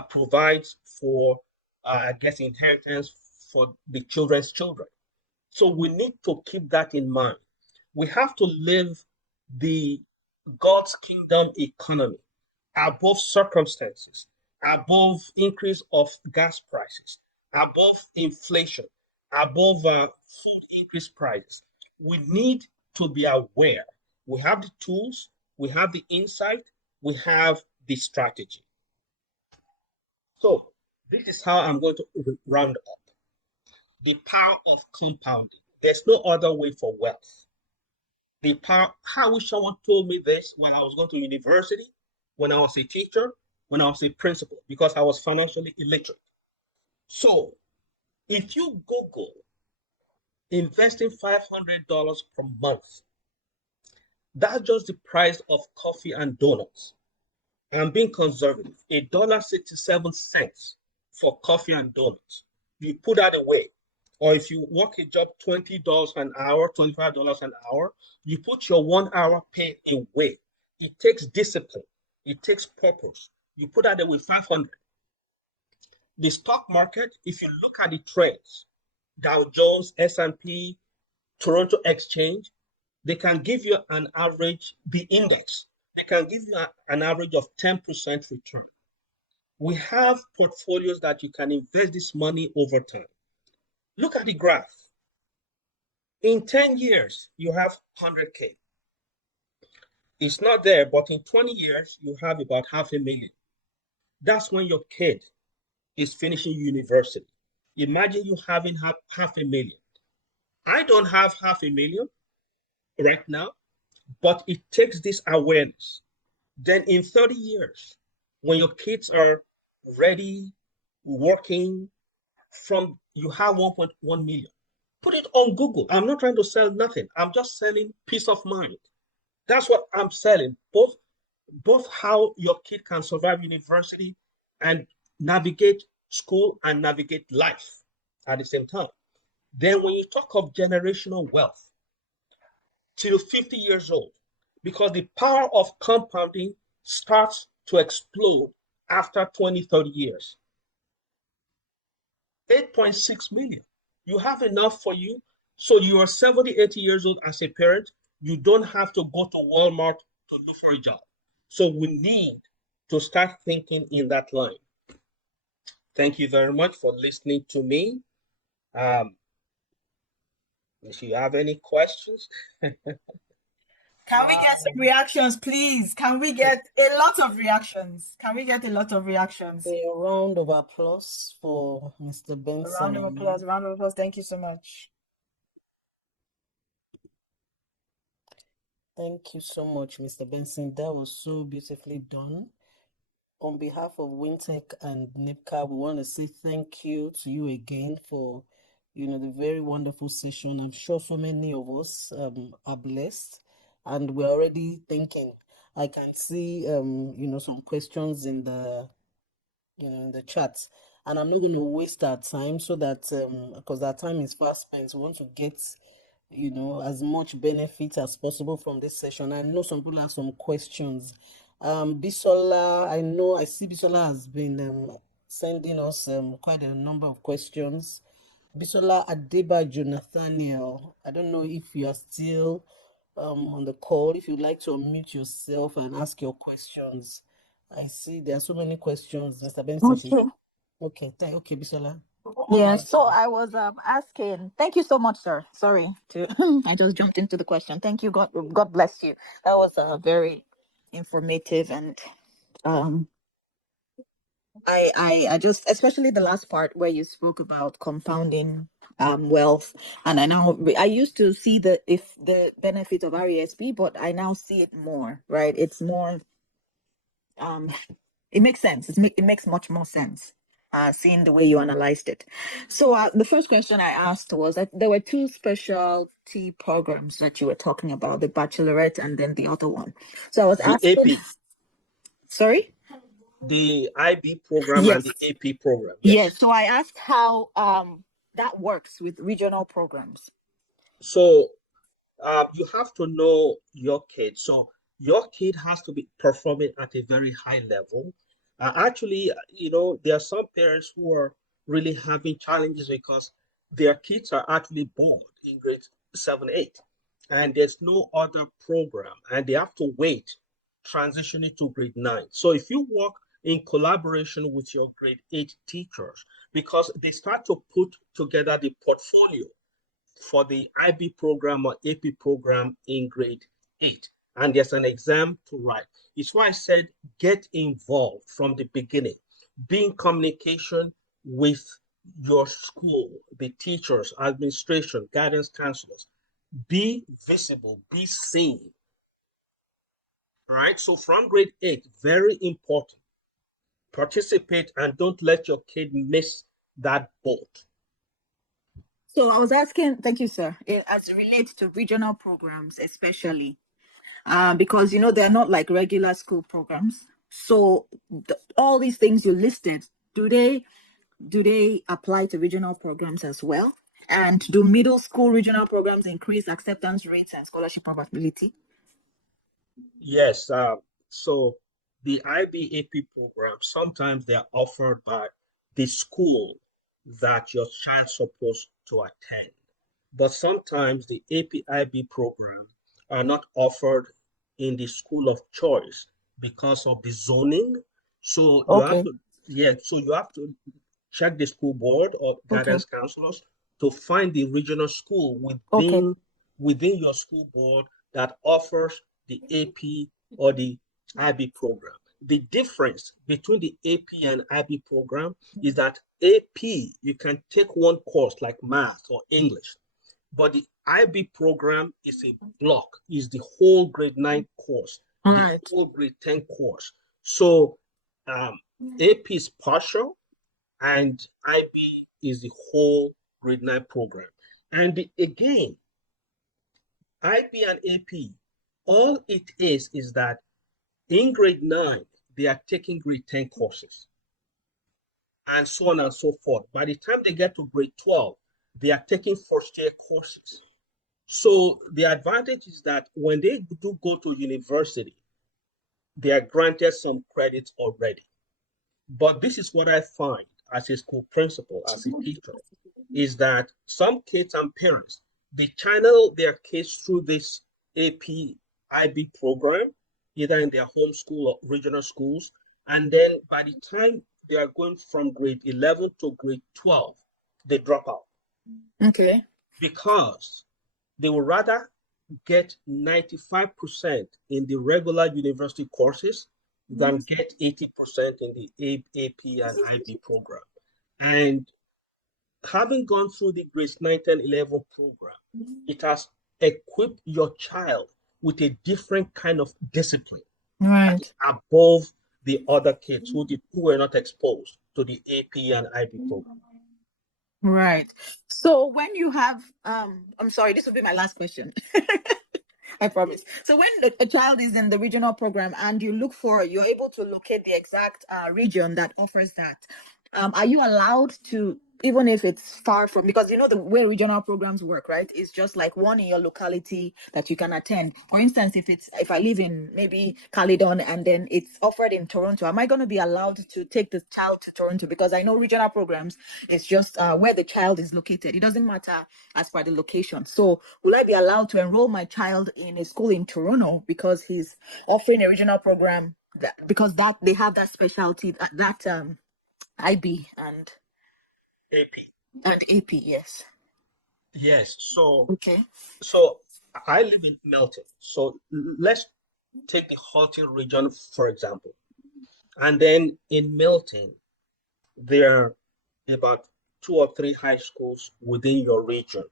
provides for, I guess, inheritance for the children's children. So we need to keep that in mind. We have to live the God's kingdom economy above circumstances, above increase of gas prices, above inflation, above food increase prices. We need to be aware. We have the tools, we have the insight, we have the strategy. So this is how I'm going to round up. The power of compounding. There's no other way for wealth. The power, I wish someone told me this when I was going to university, when I was a teacher, when I was a principal, because I was financially illiterate. So if you Google investing $500 per month, that's just the price of coffee and donuts. I'm being conservative. $1.67 for coffee and donuts. You put that away. Or if you work a job $20 an hour, $25 an hour, you put your 1 hour pay away. It takes discipline. It takes purpose. You put that away 500. The stock market, if you look at the trends, Dow Jones, S&P, Toronto Exchange, they can give you an average, the index, they can give you an average of 10% return. We have portfolios that you can invest this money over time. Look at the graph. In 10 years, you have 100K. It's not there, but in 20 years, you have about $500,000. That's when your kid is finishing university. Imagine you having $500,000. I don't have $500,000 right now, But it takes this awareness. Then in 30 years, when your kids are ready, working, from you have 1.1 million, put it on Google. I'm not trying to sell nothing. I'm just selling peace of mind. That's what I'm selling. Both how your kid can survive university and navigate school and navigate life at the same time. Then when you talk of generational wealth, till 50 years old, because the power of compounding starts to explode after 20, 30 years. 8.6 million. You have enough for you. So you are 70, 80 years old as a parent. You don't have to go to Walmart to look for a job. So we need to start thinking in that line. Thank you very much for listening to me. If you have any questions. Can we get some reactions, please? Can we get a lot of reactions? Can we get a lot of reactions? A round of applause for Mr. A Benson. round of applause, round of applause. Thank you so much. Thank you so much, Mr. Benson. That was so beautifully done. On behalf of WinTech and NIPCA, we want to say thank you to you again for, the very wonderful session. I'm sure so many of us are blessed, and we're already thinking. I can see, some questions in the chat, and I'm not going to waste our time so that, because our time is fast spent, we want to get as much benefit as possible from this session. I know some people have some questions. Bisola, I see Bisola has been sending us quite a number of questions. Bisola Adebayo Nathaniel, I don't know if you are still on the call. If you'd like to unmute yourself and ask your questions. I see there are so many questions, Mr. Benson. Okay, okay, Bisola. Yeah, so I was asking. Thank you so much, sir. Sorry to I just jumped into the question. Thank you. God bless you. That was very informative, and I just, especially the last part where you spoke about compounding wealth, and I used to see the benefit of RESP, but I now see it more, right? It's more it makes sense. It makes much more sense. Seeing the way you analyzed it. So the first question I asked was that there were two specialty programs that you were talking about, the bachelorette and then the other one. So I was asking. AP. Sorry? The IB program Yes. and the AP program. Yes. So I asked how that works with regional programs. So you have to know your kid. So your kid has to be performing at a very high level. Actually, there are some parents who are really having challenges because their kids are actually born in grade 7, 8, and there's no other program, and they have to wait transitioning to grade 9. So if you work in collaboration with your grade 8 teachers, because they start to put together the portfolio for the IB program or AP program in grade 8. And there's an exam to write. It's why I said get involved from the beginning. Be in communication with your school, the teachers, administration, guidance counselors. Be visible, be seen. All right. So from grade 8, very important. Participate and don't let your kid miss that boat. So I was asking, thank you, sir, as it relates to regional programs, especially because they're not like regular school programs. So all these things you listed, do they apply to regional programs as well? And do middle school regional programs increase acceptance rates and scholarship probability? Yes. So the IBAP program, sometimes they're offered by the school that your child's supposed to attend. But sometimes the APIB program are not offered in the school of choice because of the zoning. So you have to check the school board or guidance counselors to find the regional school within your school board that offers the AP or the IB program. The difference between the AP and IB program is that AP, you can take one course like math or English. But the IB program is a block, is the whole grade 9 course, All the right. whole grade 10 course. So AP is partial and IB is the whole grade 9 program. And again, IB and AP, all it is that in grade 9, they are taking grade 10 courses and so on and so forth. By the time they get to grade 12, they are taking first year courses. So the advantage is that when they do go to university, they are granted some credits already. But this is what I find as a school principal, as a teacher, is that some kids and parents, they channel their kids through this AP IB program, either in their home school or regional schools. And then by the time they are going from grade 11 to grade 12, they drop out Okay. because they would rather get 95% in the regular university courses than get 80% in the AP and IB program. And having gone through the grades 9, 10, 11 program, it has equipped your child with a different kind of discipline that is Right. above the other kids who were not exposed to the AP and IB program. Right. So when you have, I'm sorry, this will be my last question. I promise. So when a child is in the regional program and you're able to locate the exact region that offers that, are you allowed to, even if it's far from, because you know the way regional programs work, right? It's just like one in your locality that you can attend. For instance, if I live in maybe Caledon and then it's offered in Toronto, am I going to be allowed to take the child to Toronto? Because I know regional programs, it's just where the child is located. It doesn't matter as per the location. So will I be allowed to enroll my child in a school in Toronto because he's offering a regional program because that they have that specialty that IB AP. and AP, yes. Yes. So Okay. so I live in Melton. So let's take the Halton region, for example. And then in Milton, there are about 2 or 3 high schools within your region,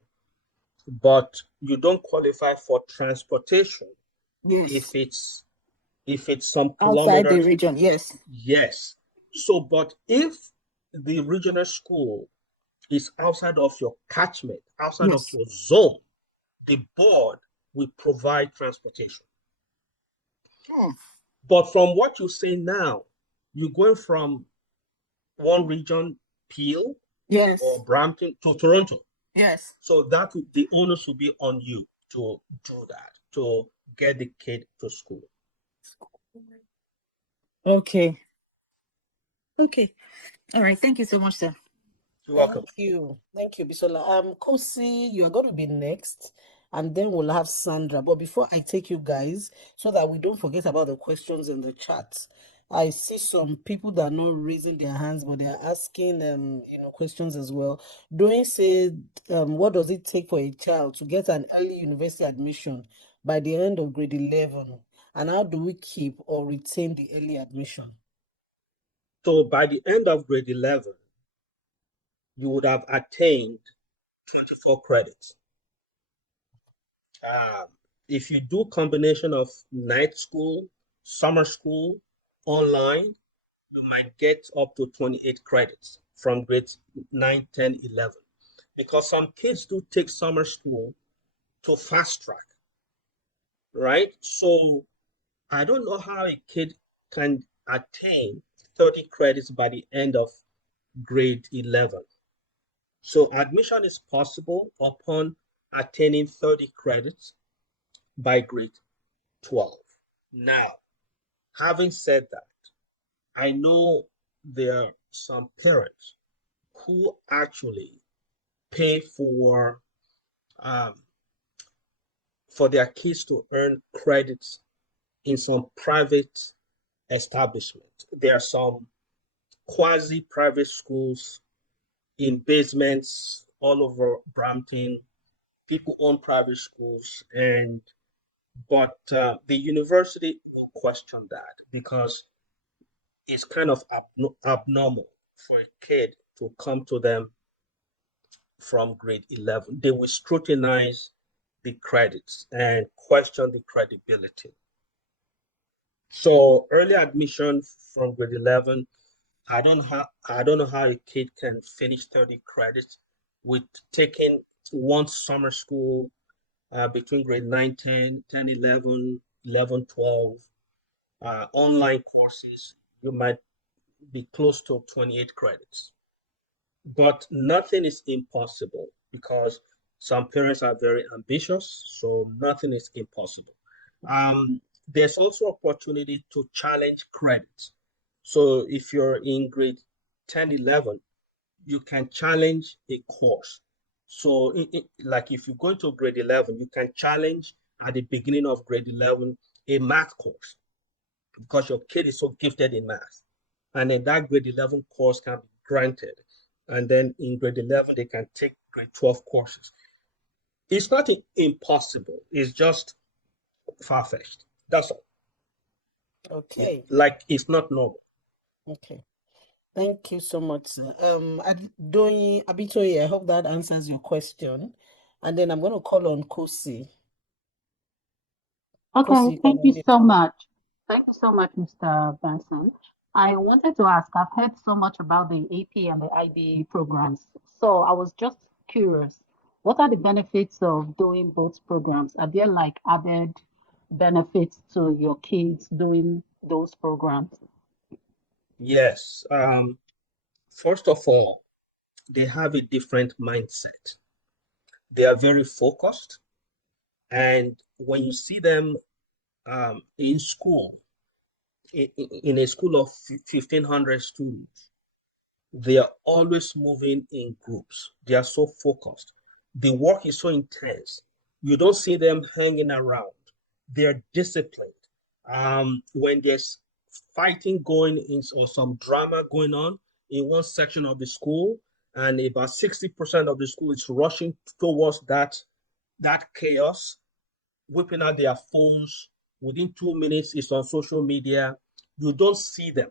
but you don't qualify for transportation Yes. if it's some Outside the kilometers. region, yes. Yes. So, but if the regional school is outside of your catchment, outside of Yes. your zone, the board will provide transportation. Hmm. But from what you say now, you're going from one region, Peel Yes. or Brampton to Toronto. Yes. So the onus will be on you to do that, to get the kid to school. Okay. Okay. All right. Thank you so much, sir. You're welcome. Thank you, Bisola. Kosi, you're going to be next, and then we'll have Sandra. But before I take you guys, so that we don't forget about the questions in the chat, I see some people that are not raising their hands, but they're asking questions as well. Doing said, what does it take for a child to get an early university admission by the end of grade 11? And how do we keep or retain the early admission? So by the end of grade 11, you would have attained 24 credits. If you do combination of night school, summer school, online, you might get up to 28 credits from grades 9, 10, 11. Because some kids do take summer school to fast track, right? So I don't know how a kid can attain 30 credits by the end of grade 11. So admission is possible upon attaining 30 credits by grade 12. Now, having said that, I know there are some parents who actually pay um, for their kids to earn credits in some private establishment. There are some quasi-private schools in basements all over Brampton. People own private schools, but the university will question that because it's kind of abnormal for a kid to come to them from grade 11. They will scrutinize the credits and question the credibility. So early admission from grade 11, I don't know how a kid can finish 30 credits with taking one summer school between grade 9, 10, 10, 11, 11, 12, online courses. You might be close to 28 credits. But nothing is impossible because some parents are very ambitious, so nothing is impossible. There's also opportunity to challenge credits. So if you're in grade 10, 11, you can challenge a course. So like if you go into grade 11, you can challenge at the beginning of grade 11 a math course because your kid is so gifted in math. And then that grade 11 course can be granted. And then in grade 11, they can take grade 12 courses. It's not impossible. It's just far-fetched. That's all. Okay. Like it's not normal. Okay. Thank you so much, sir. Doyin Abitoye, I hope that answers your question. And then I'm going to call on Kosi. Okay, Kosi, you thank can you unmute. so much. Thank you so much, Mr. Benson. I wanted to ask, I've heard so much about the AP and the IB programs. So I was just curious, what are the benefits of doing both programs? Are there like added benefits to your kids doing those programs? Yes. First of all, they have a different mindset. They are very focused. And when you see them in school, in a school of 1,500 students, they are always moving in groups. They are so focused. The work is so intense. You don't see them hanging around. They're disciplined. When there's fighting going in or some drama going on in one section of the school, and about 60% of the school is rushing towards that chaos, whipping out their phones. Within 2 minutes, it's on social media. You don't see them.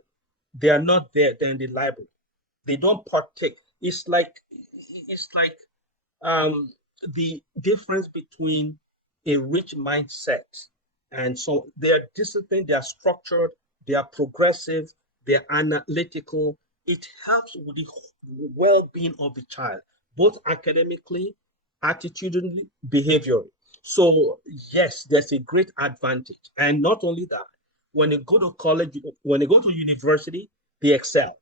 They are not there. They're in the library. They don't partake. It's like um, the difference between a rich mindset and so they are disciplined, they are structured, they are progressive, they are analytical. It helps with the well-being of the child, both academically, attitudinally, behaviorally. So yes, there's a great advantage. And not only that, when they go to college, when they go to university, they excel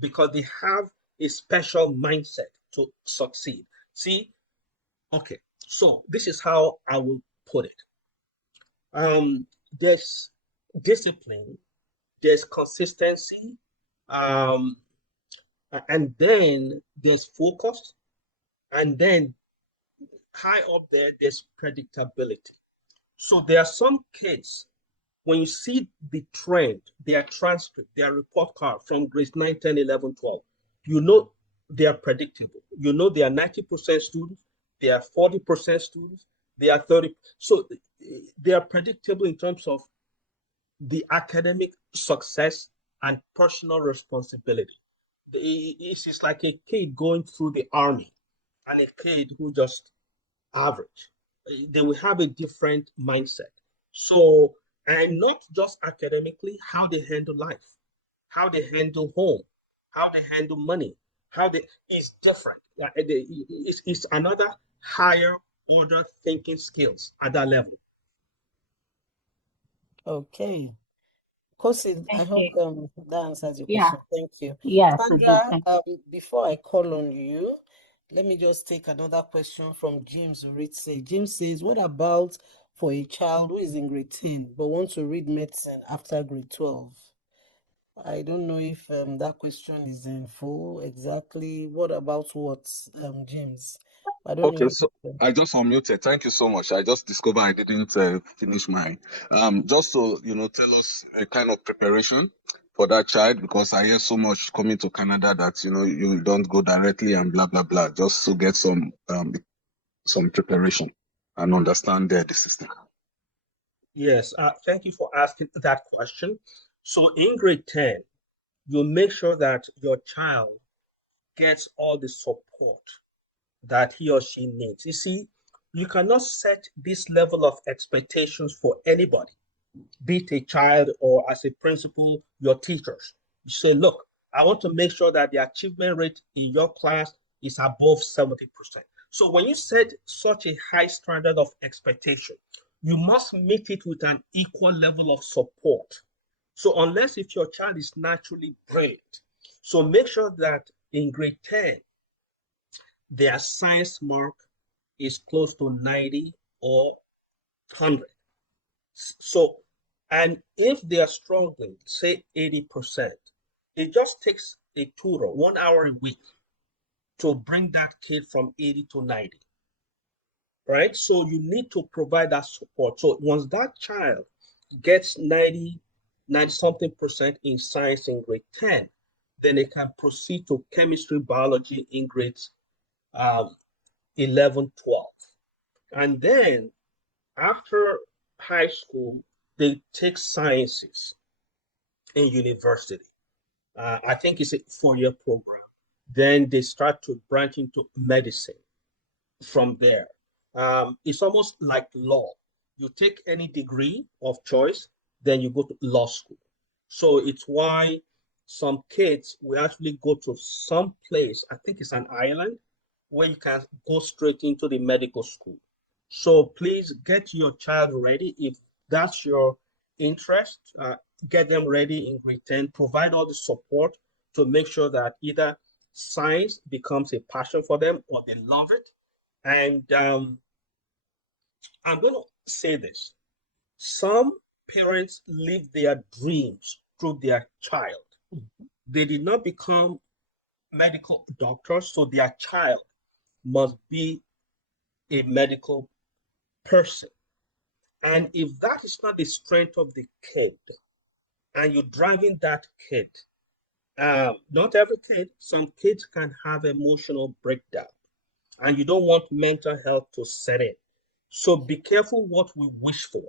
because they have a special mindset to succeed. See, okay, so this is how I will put it. There's discipline, there's consistency, um, and then there's focus, and then high up there, there's predictability. So there are some kids, when you see the trend, their transcript, their report card from grades 9, 10, 11, 12, you know they are predictable. You know they are 90% students, they are 40% students, they are 30. So they are predictable in terms of the academic success and personal responsibility. It's like a kid going through the army and a kid who just average. They will have a different mindset. So, and not just academically, how they handle life, how they handle home, how they handle money, how they is different. It's another higher order thinking skills at that level. Okay. Kosi, I Thank hope you. that answers your Yeah, question. Thank you. yes, it did. Sandra, Thank before I call on you, let me just take another question from James Uritse. James says, what about for a child who is in grade 10 but wants to read medicine after grade 12? I don't know if that question is in full exactly. What about what, James? I don't know Okay, if so I just unmuted. Thank you so much. I just discovered I didn't finish mine. Just to tell us a kind of preparation for that child because I hear so much coming to Canada that you don't go directly and blah blah blah. Just to get some preparation and understand the system. Yes, thank you for asking that question. So in grade 10, you make sure that your child gets all the support that he or she needs. You see, you cannot set this level of expectations for anybody, be it a child or as a principal, your teachers. You say, look, I want to make sure that the achievement rate in your class is above 70%. So when you set such a high standard of expectation, you must meet it with an equal level of support. So unless if your child is naturally brilliant, so make sure that in grade 10, their science mark is close to 90 or 100. So, and if they are struggling, say 80%, it just takes a tutor 1 hour a week to bring that kid from 80 to 90, right? So you need to provide that support. So once that child gets 90 something percent in science in grade 10, then they can proceed to chemistry, biology in grades 11, 12. And then after high school, they take sciences in university. I think it's a 4 year program. Then they start to branch into medicine from there. It's almost like law. You take any degree of choice, then you go to law school. So it's why some kids will actually go to some place, I think it's an island, where you can go straight into the medical school. So please get your child ready. If that's your interest, get them ready in grade 10, provide all the support to make sure that either science becomes a passion for them or they love it. And I'm going to say this. Some parents live their dreams through their child. They did not become medical doctors, so their child must be a medical person. And if that is not the strength of the kid, and you're driving that kid, not every kid, some kids can have emotional breakdown, and you don't want mental health to set in. So be careful what we wish for.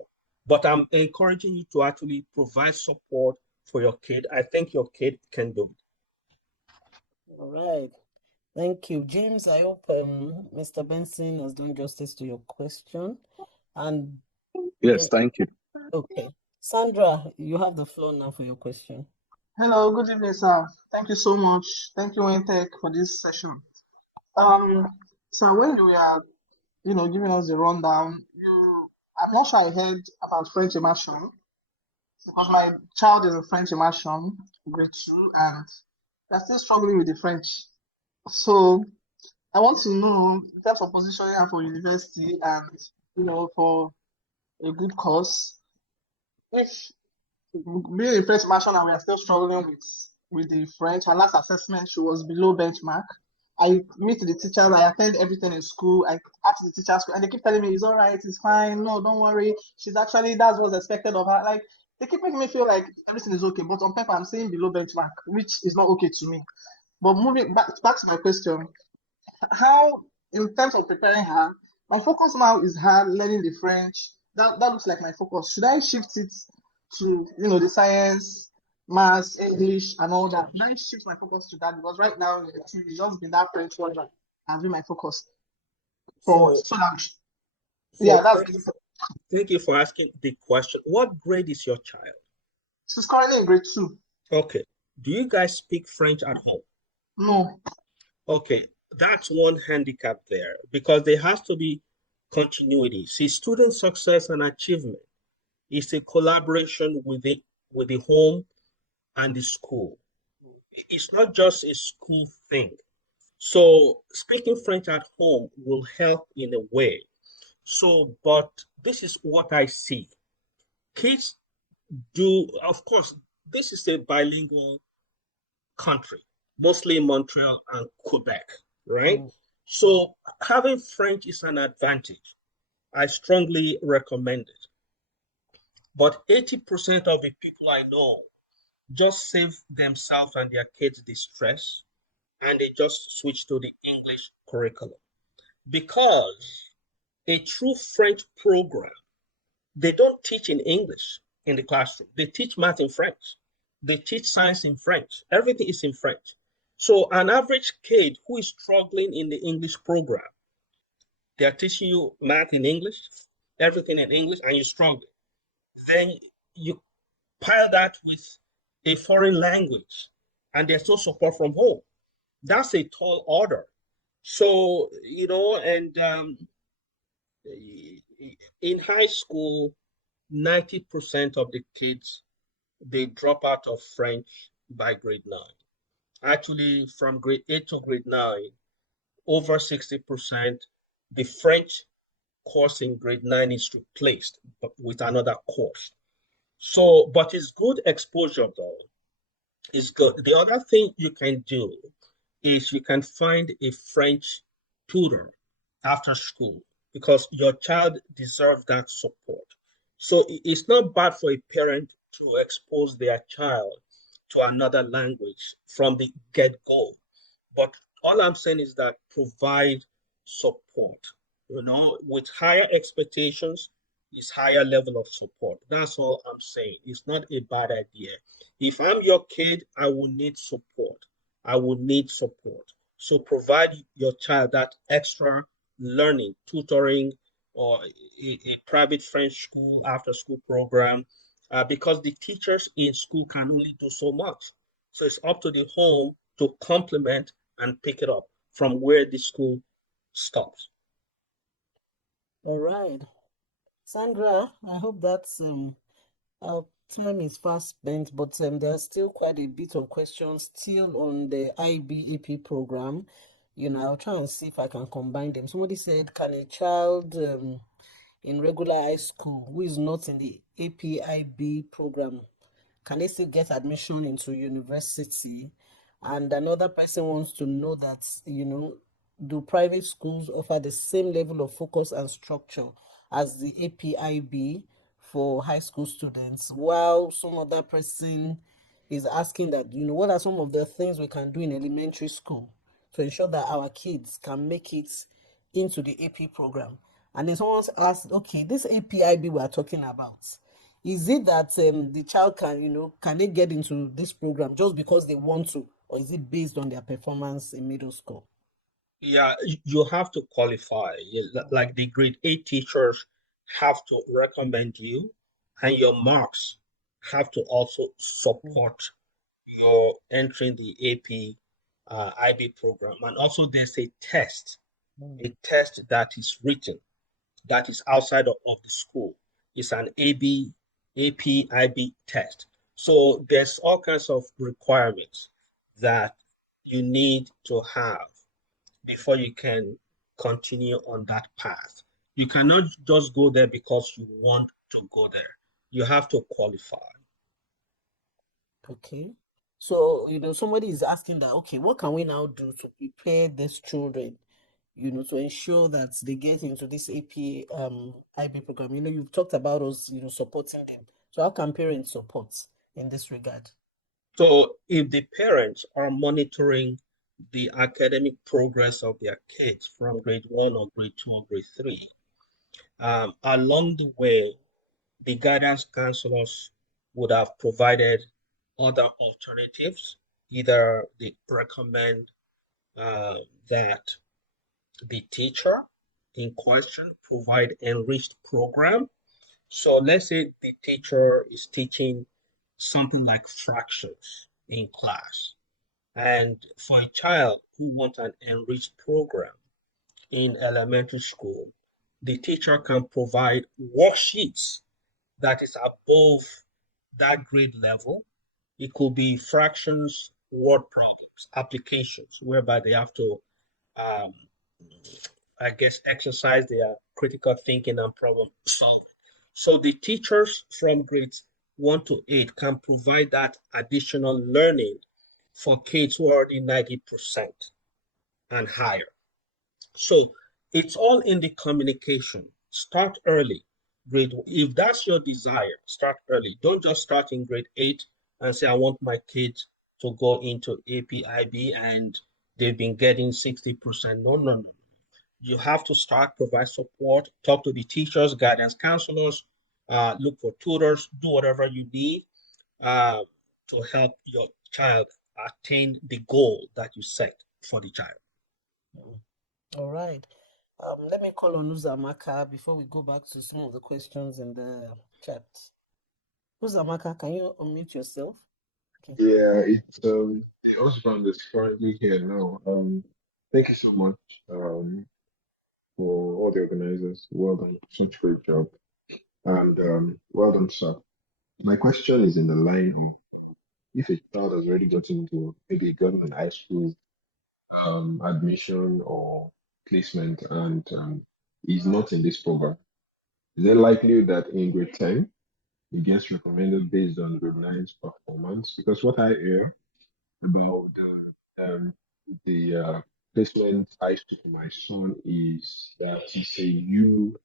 But I'm encouraging you to actually provide support for your kid. I think your kid can do it. All right. Thank you. James, I hope Mr. Benson has done justice to your question. And Yes, thank you. okay. Sandra, you have the floor now for your question. Hello, good evening, sir. Thank you so much. Thank you, Intech, for this session. Sir, when you were, giving us the rundown, I'm not sure I heard about French immersion because my child is in French immersion, grade 2, and they're still struggling with the French. So I want to know, in terms of positioning her for university and, for a good course, if being in French immersion and we are still struggling with the French. Her last assessment, she was below benchmark. I meet the teachers, I attend everything in school. I ask the teachers, and they keep telling me it's all right, it's fine. No, don't worry. That's what's expected of her. Like, they keep making me feel like everything is okay, but on paper I'm saying below benchmark, which is not okay to me. But moving back to my question, how, in terms of preparing her, my focus now is her learning the French. That looks like my focus. Should I shift it to, the science, maths, English, and all that? Should I shift my focus to that? Because right now, it's just been that French one that has been my focus. Yeah, thank you for asking the question. What grade is your child? She's currently in grade 2. Okay. Do you guys speak French at home? No. Okay, that's one handicap there because there has to be continuity. See, student success and achievement is a collaboration with the home and the school. It's not just a school thing. So speaking French at home will help in a way. So, but this is what I see. Kids do, of course, this is a bilingual country, mostly Montreal and Quebec, right? So having French is an advantage. I strongly recommend it. But 80% of the people I know just save themselves and their kids the stress and they just switch to the English curriculum. Because a true French program, they don't teach in English in the classroom. They teach math in French. They teach science in French. Everything is in French. So an average kid who is struggling in the English program, they are teaching you math in English, everything in English, and you struggle. Then you pile that with a foreign language, and there's no support from home. That's a tall order. So, and in high school, 90% of the kids, they drop out of French by grade 9. Actually, from grade 8 to grade 9, over 60%, the French course in grade 9 is replaced with another course. So, but it's good exposure though. It's good. The other thing you can do is you can find a French tutor after school because your child deserves that support. So it's not bad for a parent to expose their child to another language from the get-go. But all I'm saying is that provide support, with higher expectations is higher level of support. That's all I'm saying. It's not a bad idea. If I'm your kid, I will need support. I will need support. So provide your child that extra learning, tutoring, or a private French school after school program, because the teachers in school can only do so much. So it's up to the home to complement and pick it up from where the school stops. All right. Sandra, I hope that's our time is fast spent, but there's still quite a bit of questions still on the IBEP program. I'll try and see if I can combine them. Somebody said, can a child in regular high school who is not in the APIB program, can they still get admission into university? And another person wants to know that, do private schools offer the same level of focus and structure as the APIB for high school students? While some other person is asking that, what are some of the things we can do in elementary school to ensure that our kids can make it into the AP program? And then someone's asked, okay, this APIB we are talking about, is it that the child can they get into this program just because they want to, or is it based on their performance in middle school? Yeah, you have to qualify. Like the grade 8 teachers have to recommend you, and your marks have to also support your entering the AP IB program. And also there's a test that is written that is outside of the school. It's an APIB test. So there's all kinds of requirements that you need to have before you can continue on that path. You cannot just go there because you want to go there. You have to qualify. Okay. So, somebody is asking that, okay, what can we now do to prepare these children, to ensure that they get into this AP IB program? You've talked about us, supporting them. So how can parents support in this regard? So if the parents are monitoring the academic progress of their kids from grade 1 or grade 2 or grade 3, along the way, the guidance counselors would have provided other alternatives. Either they recommend that the teacher in question provide enriched program. So let's say the teacher is teaching something like fractions in class. And for a child who wants an enriched program in elementary school, the teacher can provide worksheets that is above that grade level. It could be fractions, word problems, applications, whereby they have to, um, I guess, exercise their critical thinking and problem solving. So the teachers from grades 1 to 8 can provide that additional learning for kids who are already 90% and higher. So it's all in the communication. Start early. If that's your desire, start early. Don't just start in grade 8 and say, I want my kids to go into APIB and they've been getting 60%. No, no, no. You have to start, provide support, talk to the teachers, guidance counselors, look for tutors, do whatever you need uh, to help your child attain the goal that you set for the child. All right. Let me call on Uzamaka before we go back to some of the questions in the chat. Uzamaka, can you unmute yourself? Okay. Yeah, it's the husband is currently here now. Thank you so much for all the organizers. Well done, such a great job, and well done, sir. My question is in the line of if a child has already gotten into maybe government high school admission or placement and is not in this program, is it likely that in grade 10 he gets recommended based on grade 9's performance? Because what I hear about the placement I took for my son is that it's a U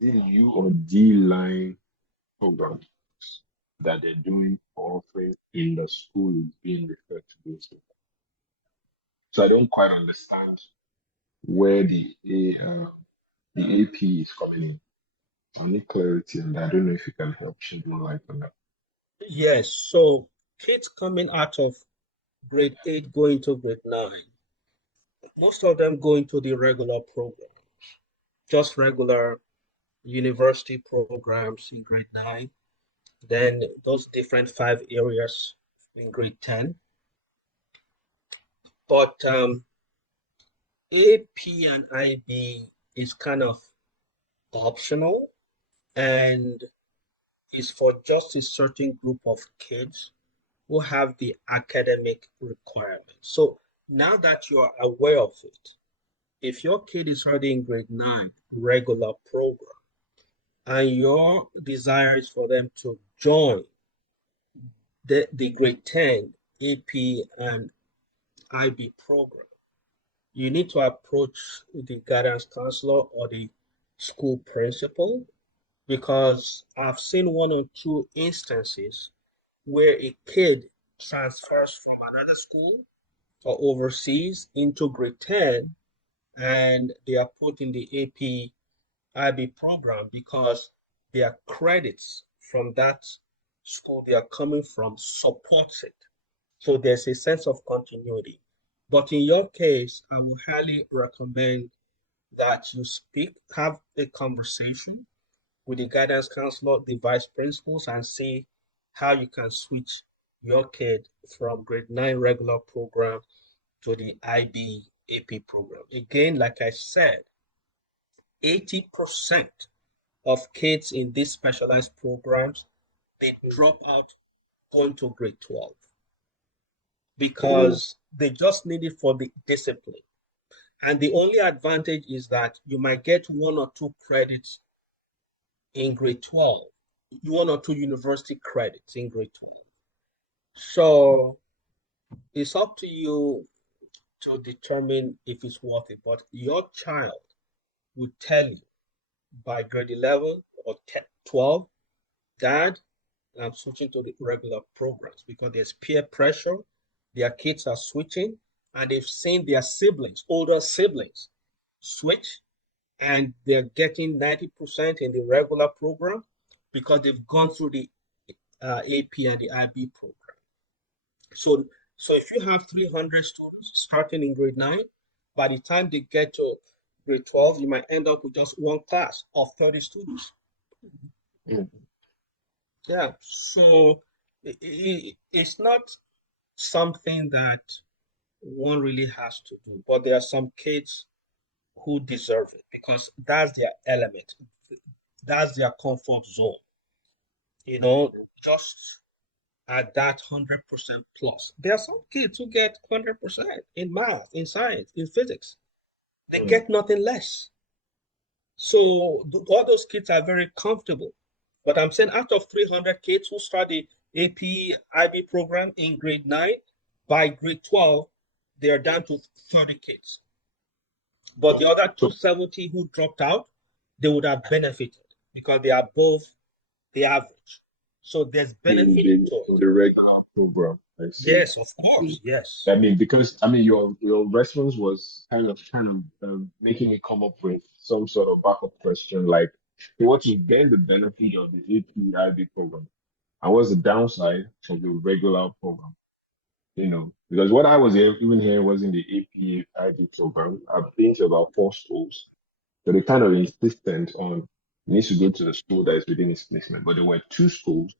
or D line program that they're doing for offering in the school is being referred to this. So I don't quite understand where the AP is coming in. I need clarity on that. I don't know if you can help shed more light on that. Yes, so kids coming out of grade 8 going to grade 9, most of them go into the regular program, just regular university programs in grade 9, then those different 5 areas in grade 10. But AP and IB is kind of optional and is for just a certain group of kids who have the academic requirements. So now that you are aware of it, if your kid is already in grade 9 regular program and your desire is for them to join the grade 10 AP and IB program, you need to approach the guidance counselor or the school principal, because I've seen 1 or 2 instances where a kid transfers from another school or overseas into grade 10 and they are put in the AP IB program because their credits from that school they are coming from supports it. So there's a sense of continuity. But in your case, I will highly recommend that you have a conversation with the guidance counselor, the vice principals, and see how you can switch your kid from grade 9 regular program to the IB AP program. Again, like I said, 80% of kids in these specialized programs, they drop out going to grade 12 because they just need it for the discipline. And the only advantage is that you might get 1 or 2 credits in grade 12, 1 or 2 university credits in grade 12. So it's up to you to determine if it's worth it. But your child will tell you by grade 11 or 12, Dad, I'm switching to the regular programs because there's peer pressure. Their kids are switching and they've seen their siblings, older siblings, switch and they're getting 90% in the regular program because they've gone through the AP and the IB program. So if you have 300 students starting in grade 9, by the time they get to grade 12, you might end up with just 1 class of 30 students. Yeah, so it's not something that one really has to do, but there are some kids who deserve it because that's their element, that's their comfort zone, just at that 100% plus. There are some kids who get 100% in math, in science, in physics. They get nothing less. So all those kids are very comfortable. But I'm saying out of 300 kids who start the AP IB program in grade 9, by grade 12, they are down to 30 kids. But the other 270 who dropped out, they would have benefited because they are above the average. So there's benefit in the regular program. I see. Yes, of course. Yes. I mean, because your response was kind of making me come up with some sort of backup question like, what is gain the benefit of the AP IB program, and what's the downside of the regular program? Because what I was even hearing was in the APA ID program. I've been to about 4 schools. So they kind of insistent on you need to go to the school that is within its placement. But there were 2 schools.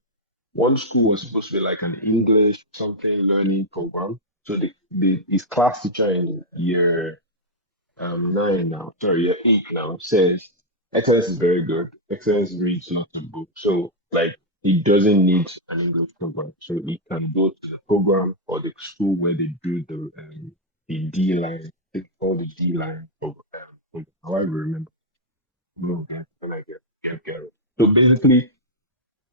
One school was supposed to be like an English something learning program. So his class teacher in year 9 now, sorry, year 8 now says excellence is very good. Excellence reads lots of books. So like he doesn't need an English program. So he can go to the program or the school where they do the D line, they call the D line program. However, remember. No, when I get it. So basically,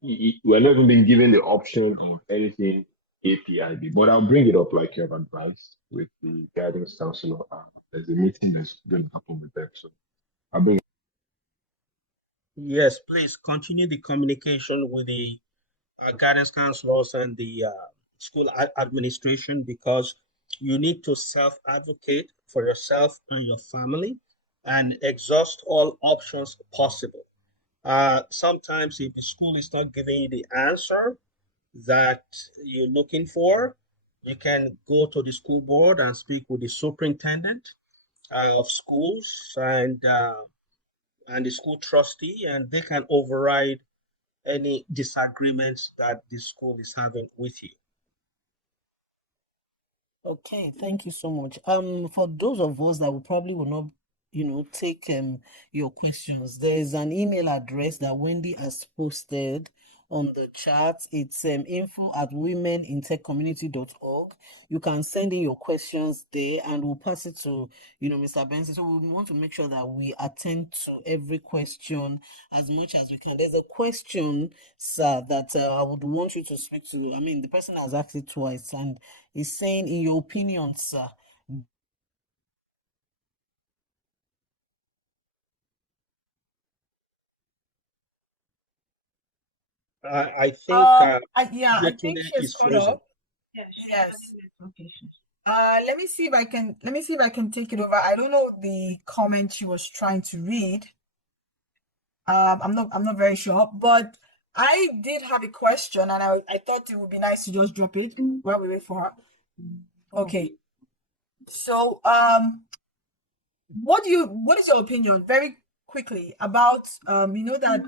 we're not even being given the option of anything APIB. But I'll bring it up like you have advised with the guidance counselor. There's a meeting that's going to happen with them. So I'll bring Yes, please continue the communication with the guidance counselors and the school administration, because you need to self-advocate for yourself and your family and exhaust all options possible. Sometimes if the school is not giving you the answer that you're looking for, you can go to the school board and speak with the superintendent of schools and the school trustee, and they can override any disagreements that the school is having with you. Okay, thank you so much. For those of us that will probably will not, take your questions, there is an email address that Wendy has posted on the chat. It's info@womenintechcommunity.org. You can send in your questions there and we'll pass it to, Mr. Benson. So we want to make sure that we attend to every question as much as we can. There's a question, sir, that I would want you to speak to. I mean, the person has asked it twice, and he's saying, in your opinion, sir, I think I think Yetune she has is caught frozen. up. Yeah, she's Yes. having network issues. Let me see if I can take it over. I don't know the comment she was trying to read. I'm not very sure, but I did have a question, and I thought it would be nice to just drop it while we wait for her. Okay. So, what is your opinion, very quickly, about that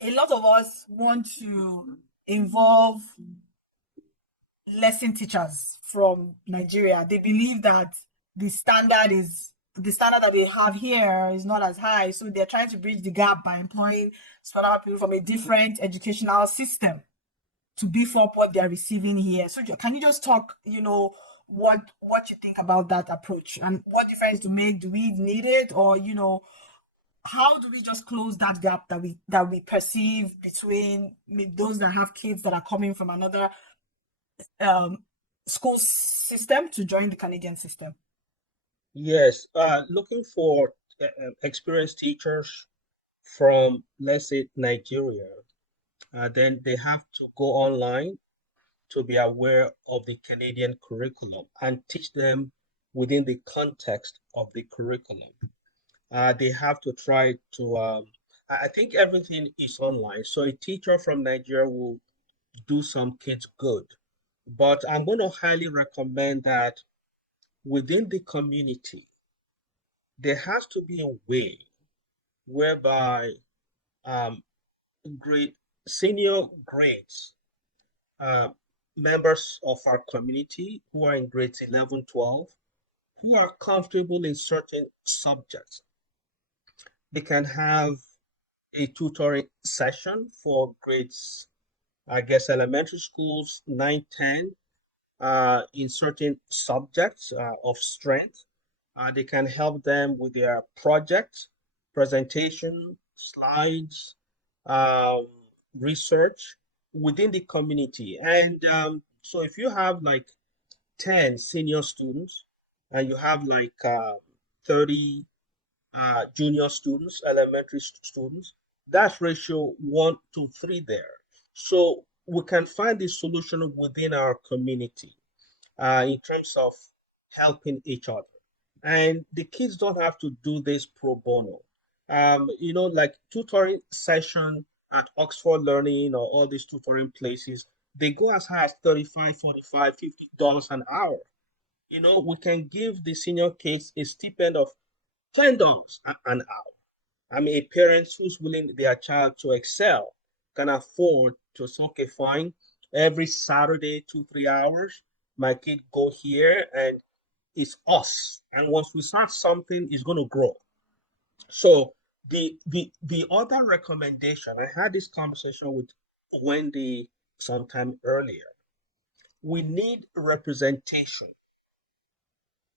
a lot of us want to involve lesson teachers from Nigeria. They believe that the standard that we have here is not as high, so they're trying to bridge the gap by employing scholar people from a different educational system to beef up what they're receiving here. So can you just talk, what you think about that approach and what difference to make? Do we need it, or how do we just close that gap that we perceive between those that have kids that are coming from another school system to join the Canadian system? Yes, looking for experienced teachers from, let's say, Nigeria, then they have to go online to be aware of the Canadian curriculum and teach them within the context of the curriculum. They have to try to, I think everything is online. So a teacher from Nigeria will do some kids good. But I'm going to highly recommend that within the community, there has to be a way whereby um, grade senior grades uh, members of our community who are in grades 11, 12, who are comfortable in certain subjects, they can have a tutoring session for grades, I guess, elementary schools, 9, 10, in certain subjects of strength. They can help them with their projects, presentation, slides, um, research within the community. And so if you have like 10 senior students and you have like 30 junior students, elementary students, that's ratio 1 to 3 there. So we can find the solution within our community in terms of helping each other. And the kids don't have to do this pro bono. Like tutoring session at Oxford Learning or all these tutoring places, they go as high as $35, $45, $50 an hour. We can give the senior kids a stipend of $10 an hour. I mean, a parent who's willing their child to excel can afford to say, okay, fine, every Saturday, 2, 3 hours, my kid go here and it's us. And once we start something, it's going to grow. So the other recommendation, I had this conversation with Wendy sometime earlier. We need representation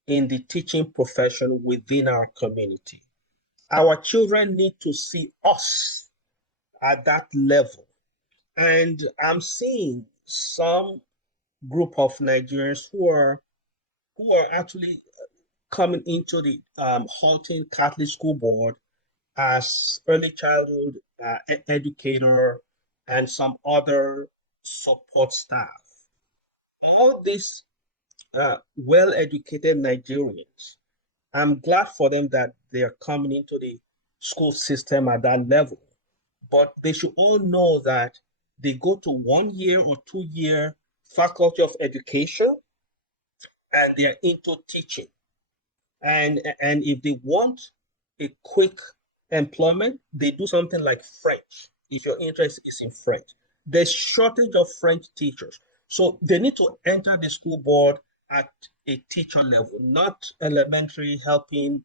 in the teaching profession within our community. Our children need to see us at that level. And I'm seeing some group of Nigerians who are actually coming into the Halton Catholic School Board as early childhood educator and some other support staff. All these well-educated Nigerians, I'm glad for them that they are coming into the school system at that level. But they should all know that they go to 1 year or 2 year faculty of education and they're into teaching. And if they want a quick employment, they do something like French, if your interest is in French. There's shortage of French teachers. So they need to enter the school board at a teacher level, not elementary helping.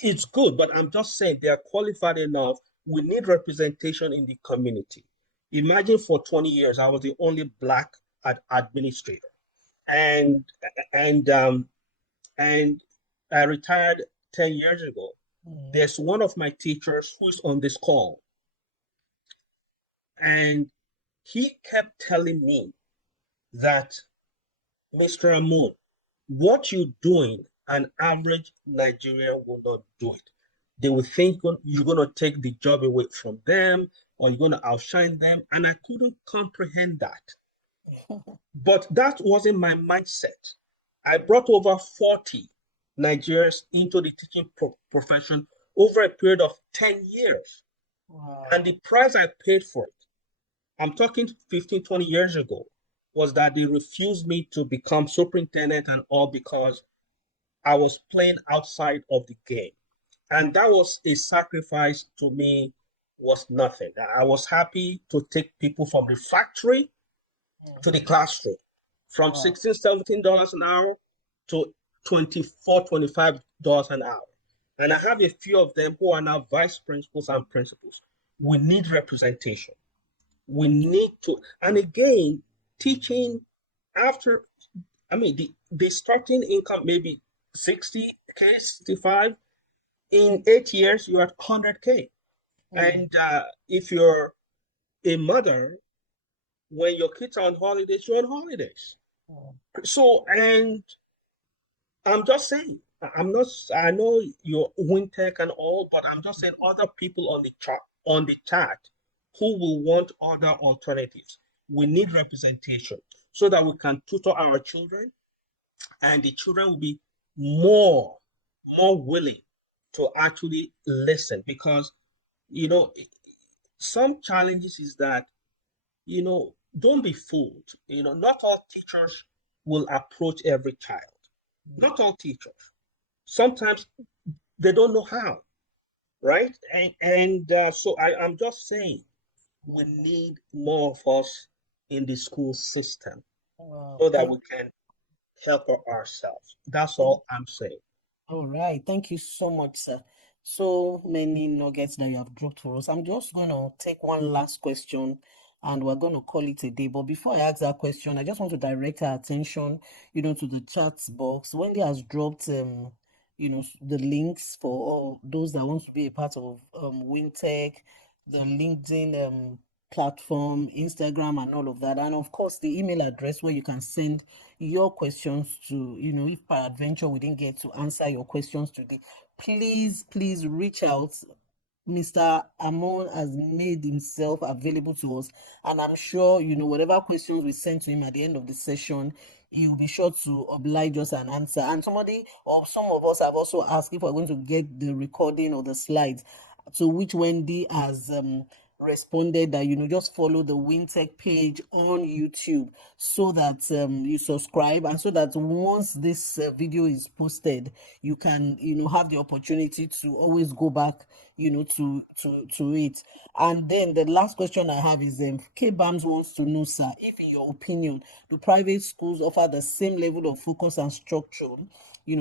It's good, but I'm just saying they are qualified enough. We need representation in the community. Imagine for 20 years, I was the only Black administrator. And and um, and I retired 10 years ago. There's one of my teachers who's on this call, and he kept telling me that, Mr. Amun, what you're doing, an average Nigerian will not do it. They will think you're going to take the job away from them or you're going to outshine them. And I couldn't comprehend that. But that wasn't my mindset. I brought over 40 Nigerians into the teaching profession over a period of 10 years. Wow. And the price I paid for it, I'm talking 15, 20 years ago, was that they refused me to become superintendent and all because I was playing outside of the game. And that was a sacrifice to me, was nothing. I was happy to take people from the factory to the classroom, from Wow. $16, $17 an hour to $24, $25 an hour. And I have a few of them who are now vice principals and principals. We need representation. We need to, and again, teaching after, I mean, the starting income maybe 60K, 65. In 8 years, you're at 100K. And if you're a mother, when your kids are on holidays, you're on holidays. So, and I'm just saying, I'm not, I know you're WinTech and all, but I'm just saying other people on the chat who will want other alternatives. We need representation so that we can tutor our children and the children will be more willing to actually listen because, some challenges is that, don't be fooled. Not all teachers will approach every child. Not all teachers. Sometimes they don't know how, right? So I'm just saying we need more of us in the school system so that we can help ourselves. That's all I'm saying. All right. Thank you so much, sir. So many nuggets that you have dropped for us. I'm just going to take one last question and we're going to call it a day. But before I ask that question, I just want to direct our attention, to the chat box. Wendy has dropped, the links for all those that want to be a part of WinTech, the LinkedIn platform, Instagram, and all of that. And of course, the email address where you can send your questions to, if peradventure we didn't get to answer your questions today, please reach out. Mr. Amun has made himself available to us, and I'm sure, whatever questions we send to him at the end of the session, he will be sure to oblige us and answer. And somebody or some of us have also asked if we're going to get the recording or the slides, to which Wendy has responded that, just follow the WinTech page on YouTube so that you subscribe, and so that once this video is posted, you can, have the opportunity to always go back, to it. And then the last question I have is, K Bams wants to know, sir, if in your opinion, do private schools offer the same level of focus and structure,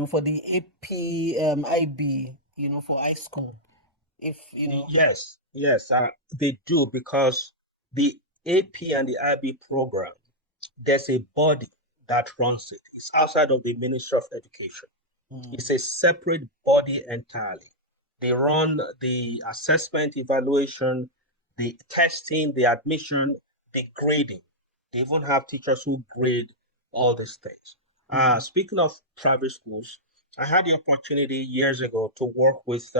for the AP IB, for high school? If Yes, they do, because the AP and the IB program, there's a body that runs it. It's outside of the Ministry of Education. It's a separate body entirely. They run the assessment, evaluation, the testing, the admission, the grading. They even have teachers who grade all these things. Speaking of private schools, I had the opportunity years ago to work with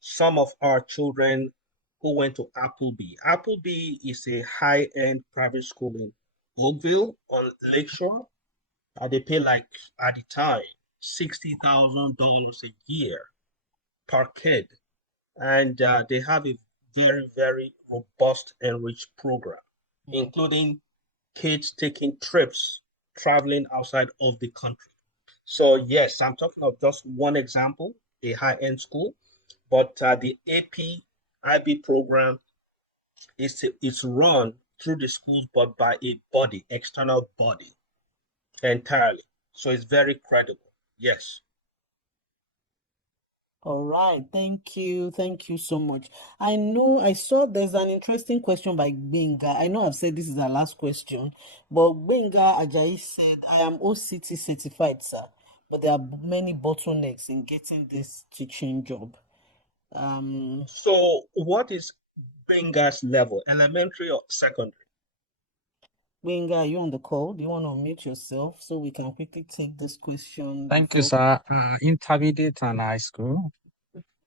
some of our children who went to Appleby. Appleby is a high-end private school in Oakville on Lakeshore. They pay, like, at the time, $60,000 a year per kid. And they have a very, very robust and rich program, including kids taking trips, traveling outside of the country. So yes, I'm talking of just one example, a high-end school, but the AP IB program is run through the schools, but by a body, external body entirely. So it's very credible. Yes. All right, thank you. Thank you so much. I saw there's an interesting question by Benga. I know I've said this is our last question, but Benga Ajayi said, I am OCT certified, sir, but there are many bottlenecks in getting this teaching job. So what is Benga's level, elementary or secondary? Benga, are you on the call? Do you want to unmute yourself so we can quickly take this question? Thank you, sir. Intermediate and high school.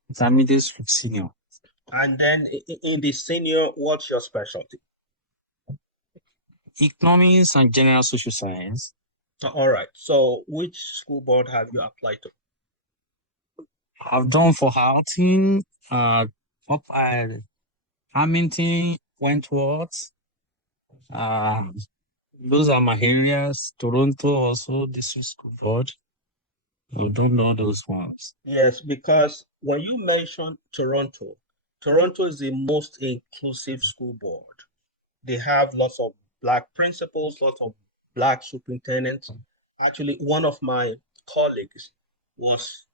Intermediate senior. And then in the senior, what's your specialty? Economics and general social science. All right. So which school board have you applied to? I've done for Houghton, up at Hamilton, Wentworth. Those are my areas. Toronto also, district school board. We don't know those ones. Yes, because when you mention Toronto, Toronto is the most inclusive school board. They have lots of Black principals, lots of Black superintendents. Actually, one of my colleagues was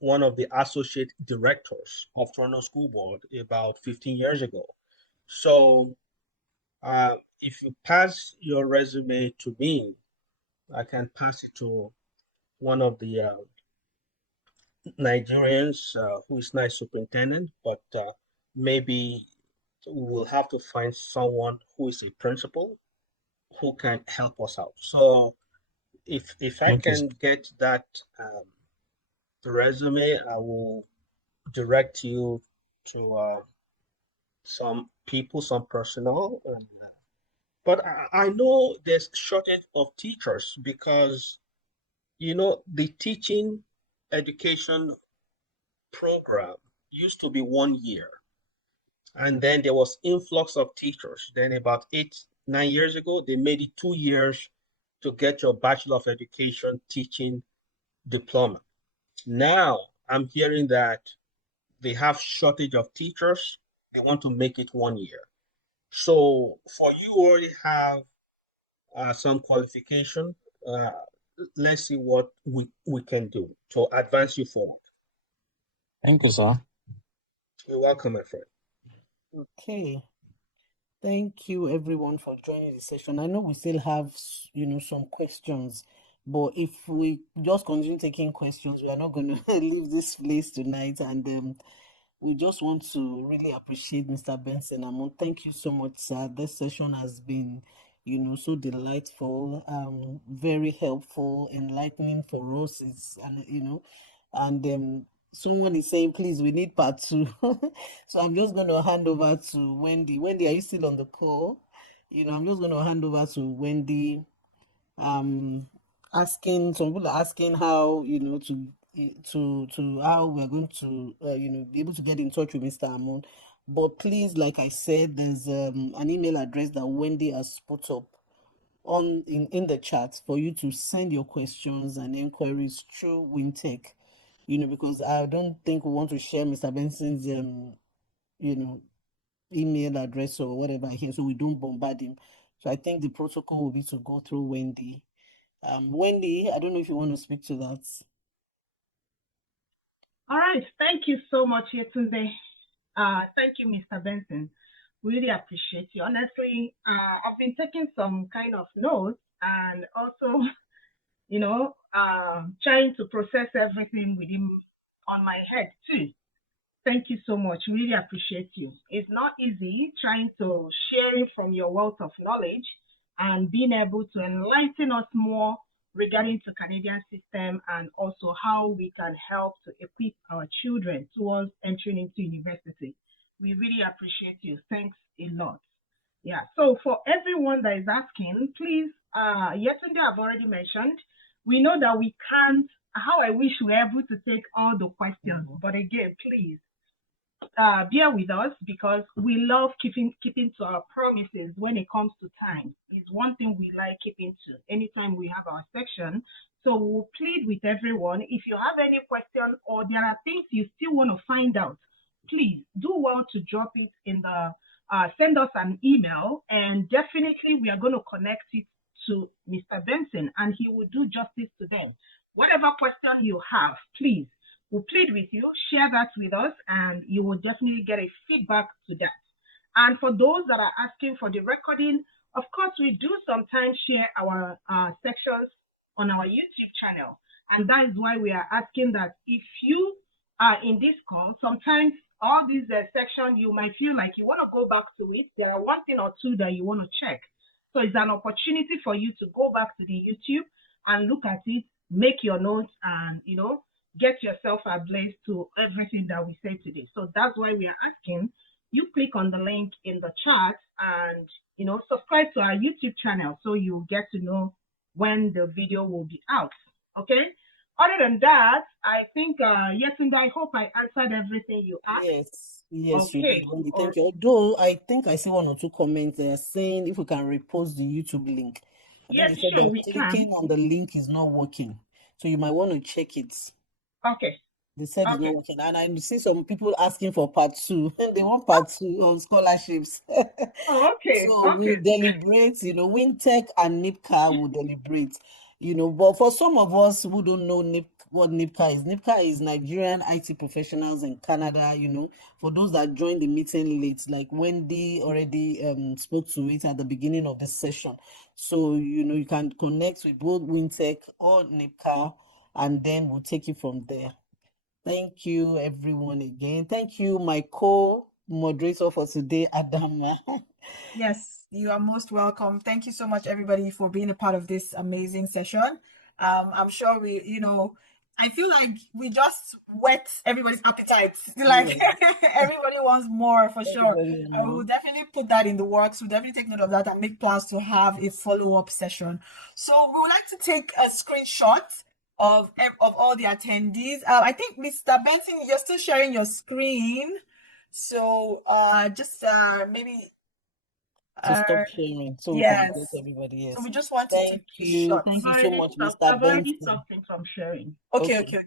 one of the associate directors of Toronto School Board about 15 years ago. So if you pass your resume to me, I can pass it to one of the Nigerians who is nice superintendent, but maybe we will have to find someone who is a principal who can help us out. So if I Okay. can get that resume, I will direct you to some people, some personnel. But I know there's shortage of teachers because, the teaching education program used to be 1 year. And then there was influx of teachers. Then about 8, 9 years ago, they made it 2 years to get your Bachelor of Education teaching diploma. Now I'm hearing that they have shortage of teachers. They want to make it 1 year. So for you who already have some qualification, uh, let's see what we can do to advance you forward. Thank you, sir. You're welcome, my friend. Okay. Thank you everyone for joining the session. I know we still have, some questions, but if we just continue taking questions, we are not going to leave this place tonight. And we just want to really appreciate Mr. Benson Amun. Thank you so much, sir. This session has been, so delightful, very helpful, enlightening for us. And someone is saying, please, we need part two. So I'm just going to hand over to Wendy. Wendy, are you still on the call? I'm just going to hand over to Wendy. Asking some people are asking how to how we're going to be able to get in touch with Mr. Amon. But please, like I said, there's an email address that Wendy has put up in the chat for you to send your questions and inquiries through WinTech. Because I don't think we want to share Mr. Benson's you know email address or whatever here, so we don't bombard him. So I think the protocol will be to go through Wendy. Wendy, I don't know if you want to speak to that. All right. Thank you so much, Yetunde. Thank you, Mr. Benson. Really appreciate you. Honestly, I've been taking some kind of notes and also, trying to process everything within on my head too. Thank you so much. Really appreciate you. It's not easy trying to share from your wealth of knowledge and being able to enlighten us more regarding the Canadian system and also how we can help to equip our children towards entering into university. We really appreciate you. Thanks a lot. Yeah. So for everyone that is asking, please, yesterday I've already mentioned, we know that we can't, how I wish we were able to take all the questions, but again, please, bear with us because we love keeping to our promises when it comes to time. It's one thing we like keeping to anytime we have our section. So we'll plead with everyone. If you have any question or there are things you still want to find out, please do well to drop it in the send us an email, and definitely we are going to connect it to Mr. Benson and he will do justice to them. Whatever question you have, please, we'll plead with you, share that with us, and you will definitely get a feedback to that. And for those that are asking for the recording, of course, we do sometimes share our sections on our YouTube channel. And that is why we are asking that if you are in this call, sometimes all these sections, you might feel like you want to go back to it. There are one thing or two that you want to check. So it's an opportunity for you to go back to the YouTube and look at it, make your notes, and, get yourself ablaze to everything that we say today. So that's why we are asking you click on the link in the chat and, subscribe to our YouTube channel so you get to know when the video will be out. Okay? Other than that, I think, Yetunde, I hope I answered everything you asked. Yes, you Okay. did, Wendy. Thank you. Although I think I see one or two comments there saying if we can repost the YouTube link. I think Yes, they said sure, they're we clicking can. on the link is not working. So you might want to check it. Okay. They said it's Okay. not working. And I see some people asking for part 2. They want part 2 on scholarships. Oh, okay. So we'll deliberate, WinTech and NIPCA will deliberate, but for some of us who don't know what NIPCA is Nigerian IT professionals in Canada, for those that joined the meeting late, like Wendy already spoke to it at the beginning of this session. So, you can connect with both WinTech or NIPCA, and then we'll take it from there. Thank you, everyone, again. Thank you, my co-moderator for today, Adama. Yes, you are most welcome. Thank you so much, everybody, for being a part of this amazing session. I'm sure I feel like we just whet everybody's appetite. Like everybody wants more for sure. I will definitely put that in the works. We'll definitely take note of that and make plans to have a follow-up session. So we would like to take a screenshot of all the attendees. I think Mr. Benson, you're still sharing your screen. So just maybe to stop sharing so we yes. can get everybody. Yes. So we just want to Thank take a you. shot. Thank you so much, Mr. I've already Benson. stopped him from sharing. Okay, good.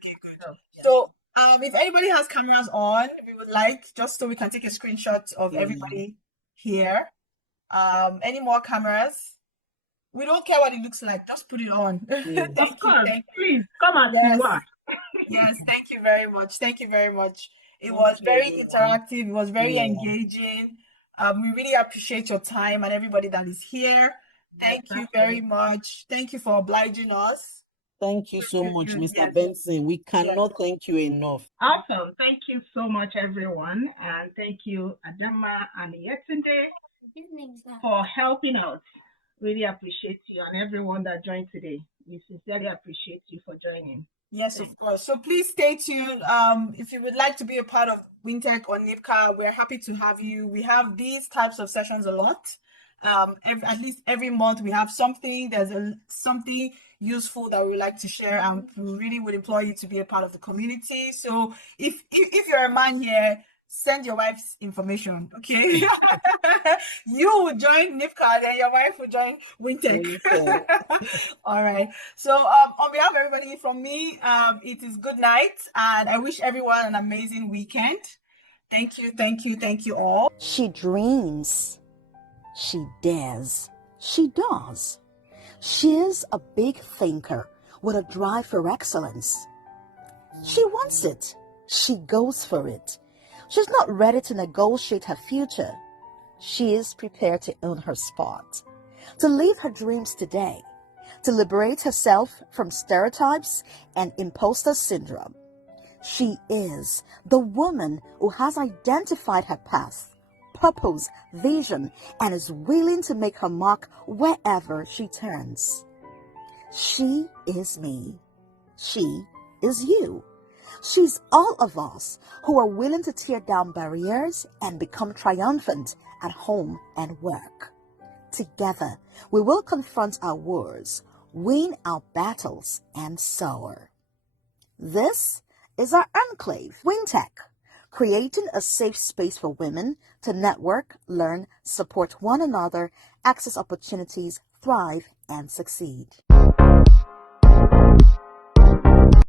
So if anybody has cameras on, we would like just so we can take a screenshot of everybody here. Any more cameras? We don't care what it looks like, just put it on. Of course, please come and see what. Yes, thank you very much. Thank you very much. It was very interactive. It was very engaging. We really appreciate your time and everybody that is here. Thank you very much. Thank you for obliging us. Thank you so much, Mr. Benson. We cannot thank you enough. Awesome. Thank you so much, everyone. And thank you, Adama and Yetunde, for helping out. Really appreciate you and everyone that joined today. We sincerely appreciate you for joining. Yes, of course. So please stay tuned. If you would like to be a part of WinTech or NIPCA, we're happy to have you. We have these types of sessions a lot. At least every month we have something. There's something useful that we would like to share, and we really would implore you to be a part of the community. So if you're a man here, send your wife's information, okay? You will join NIPCA, and your wife will join Wintech. Okay. All right. So, on behalf of everybody from me, it is good night, and I wish everyone an amazing weekend. Thank you all. She dreams. She dares. She does. She's a big thinker with a drive for excellence. She wants it. She goes for it. She's not ready to negotiate her future. She is prepared to own her spot, to live her dreams today, to liberate herself from stereotypes and imposter syndrome. She is the woman who has identified her path, purpose, vision, and is willing to make her mark wherever she turns. She is me. She is you. She's all of us who are willing to tear down barriers and become triumphant at home and work. Together, we will confront our wars, win our battles, and soar. This is our enclave, Wintech, creating a safe space for women to network, learn, support one another, access opportunities, thrive, and succeed.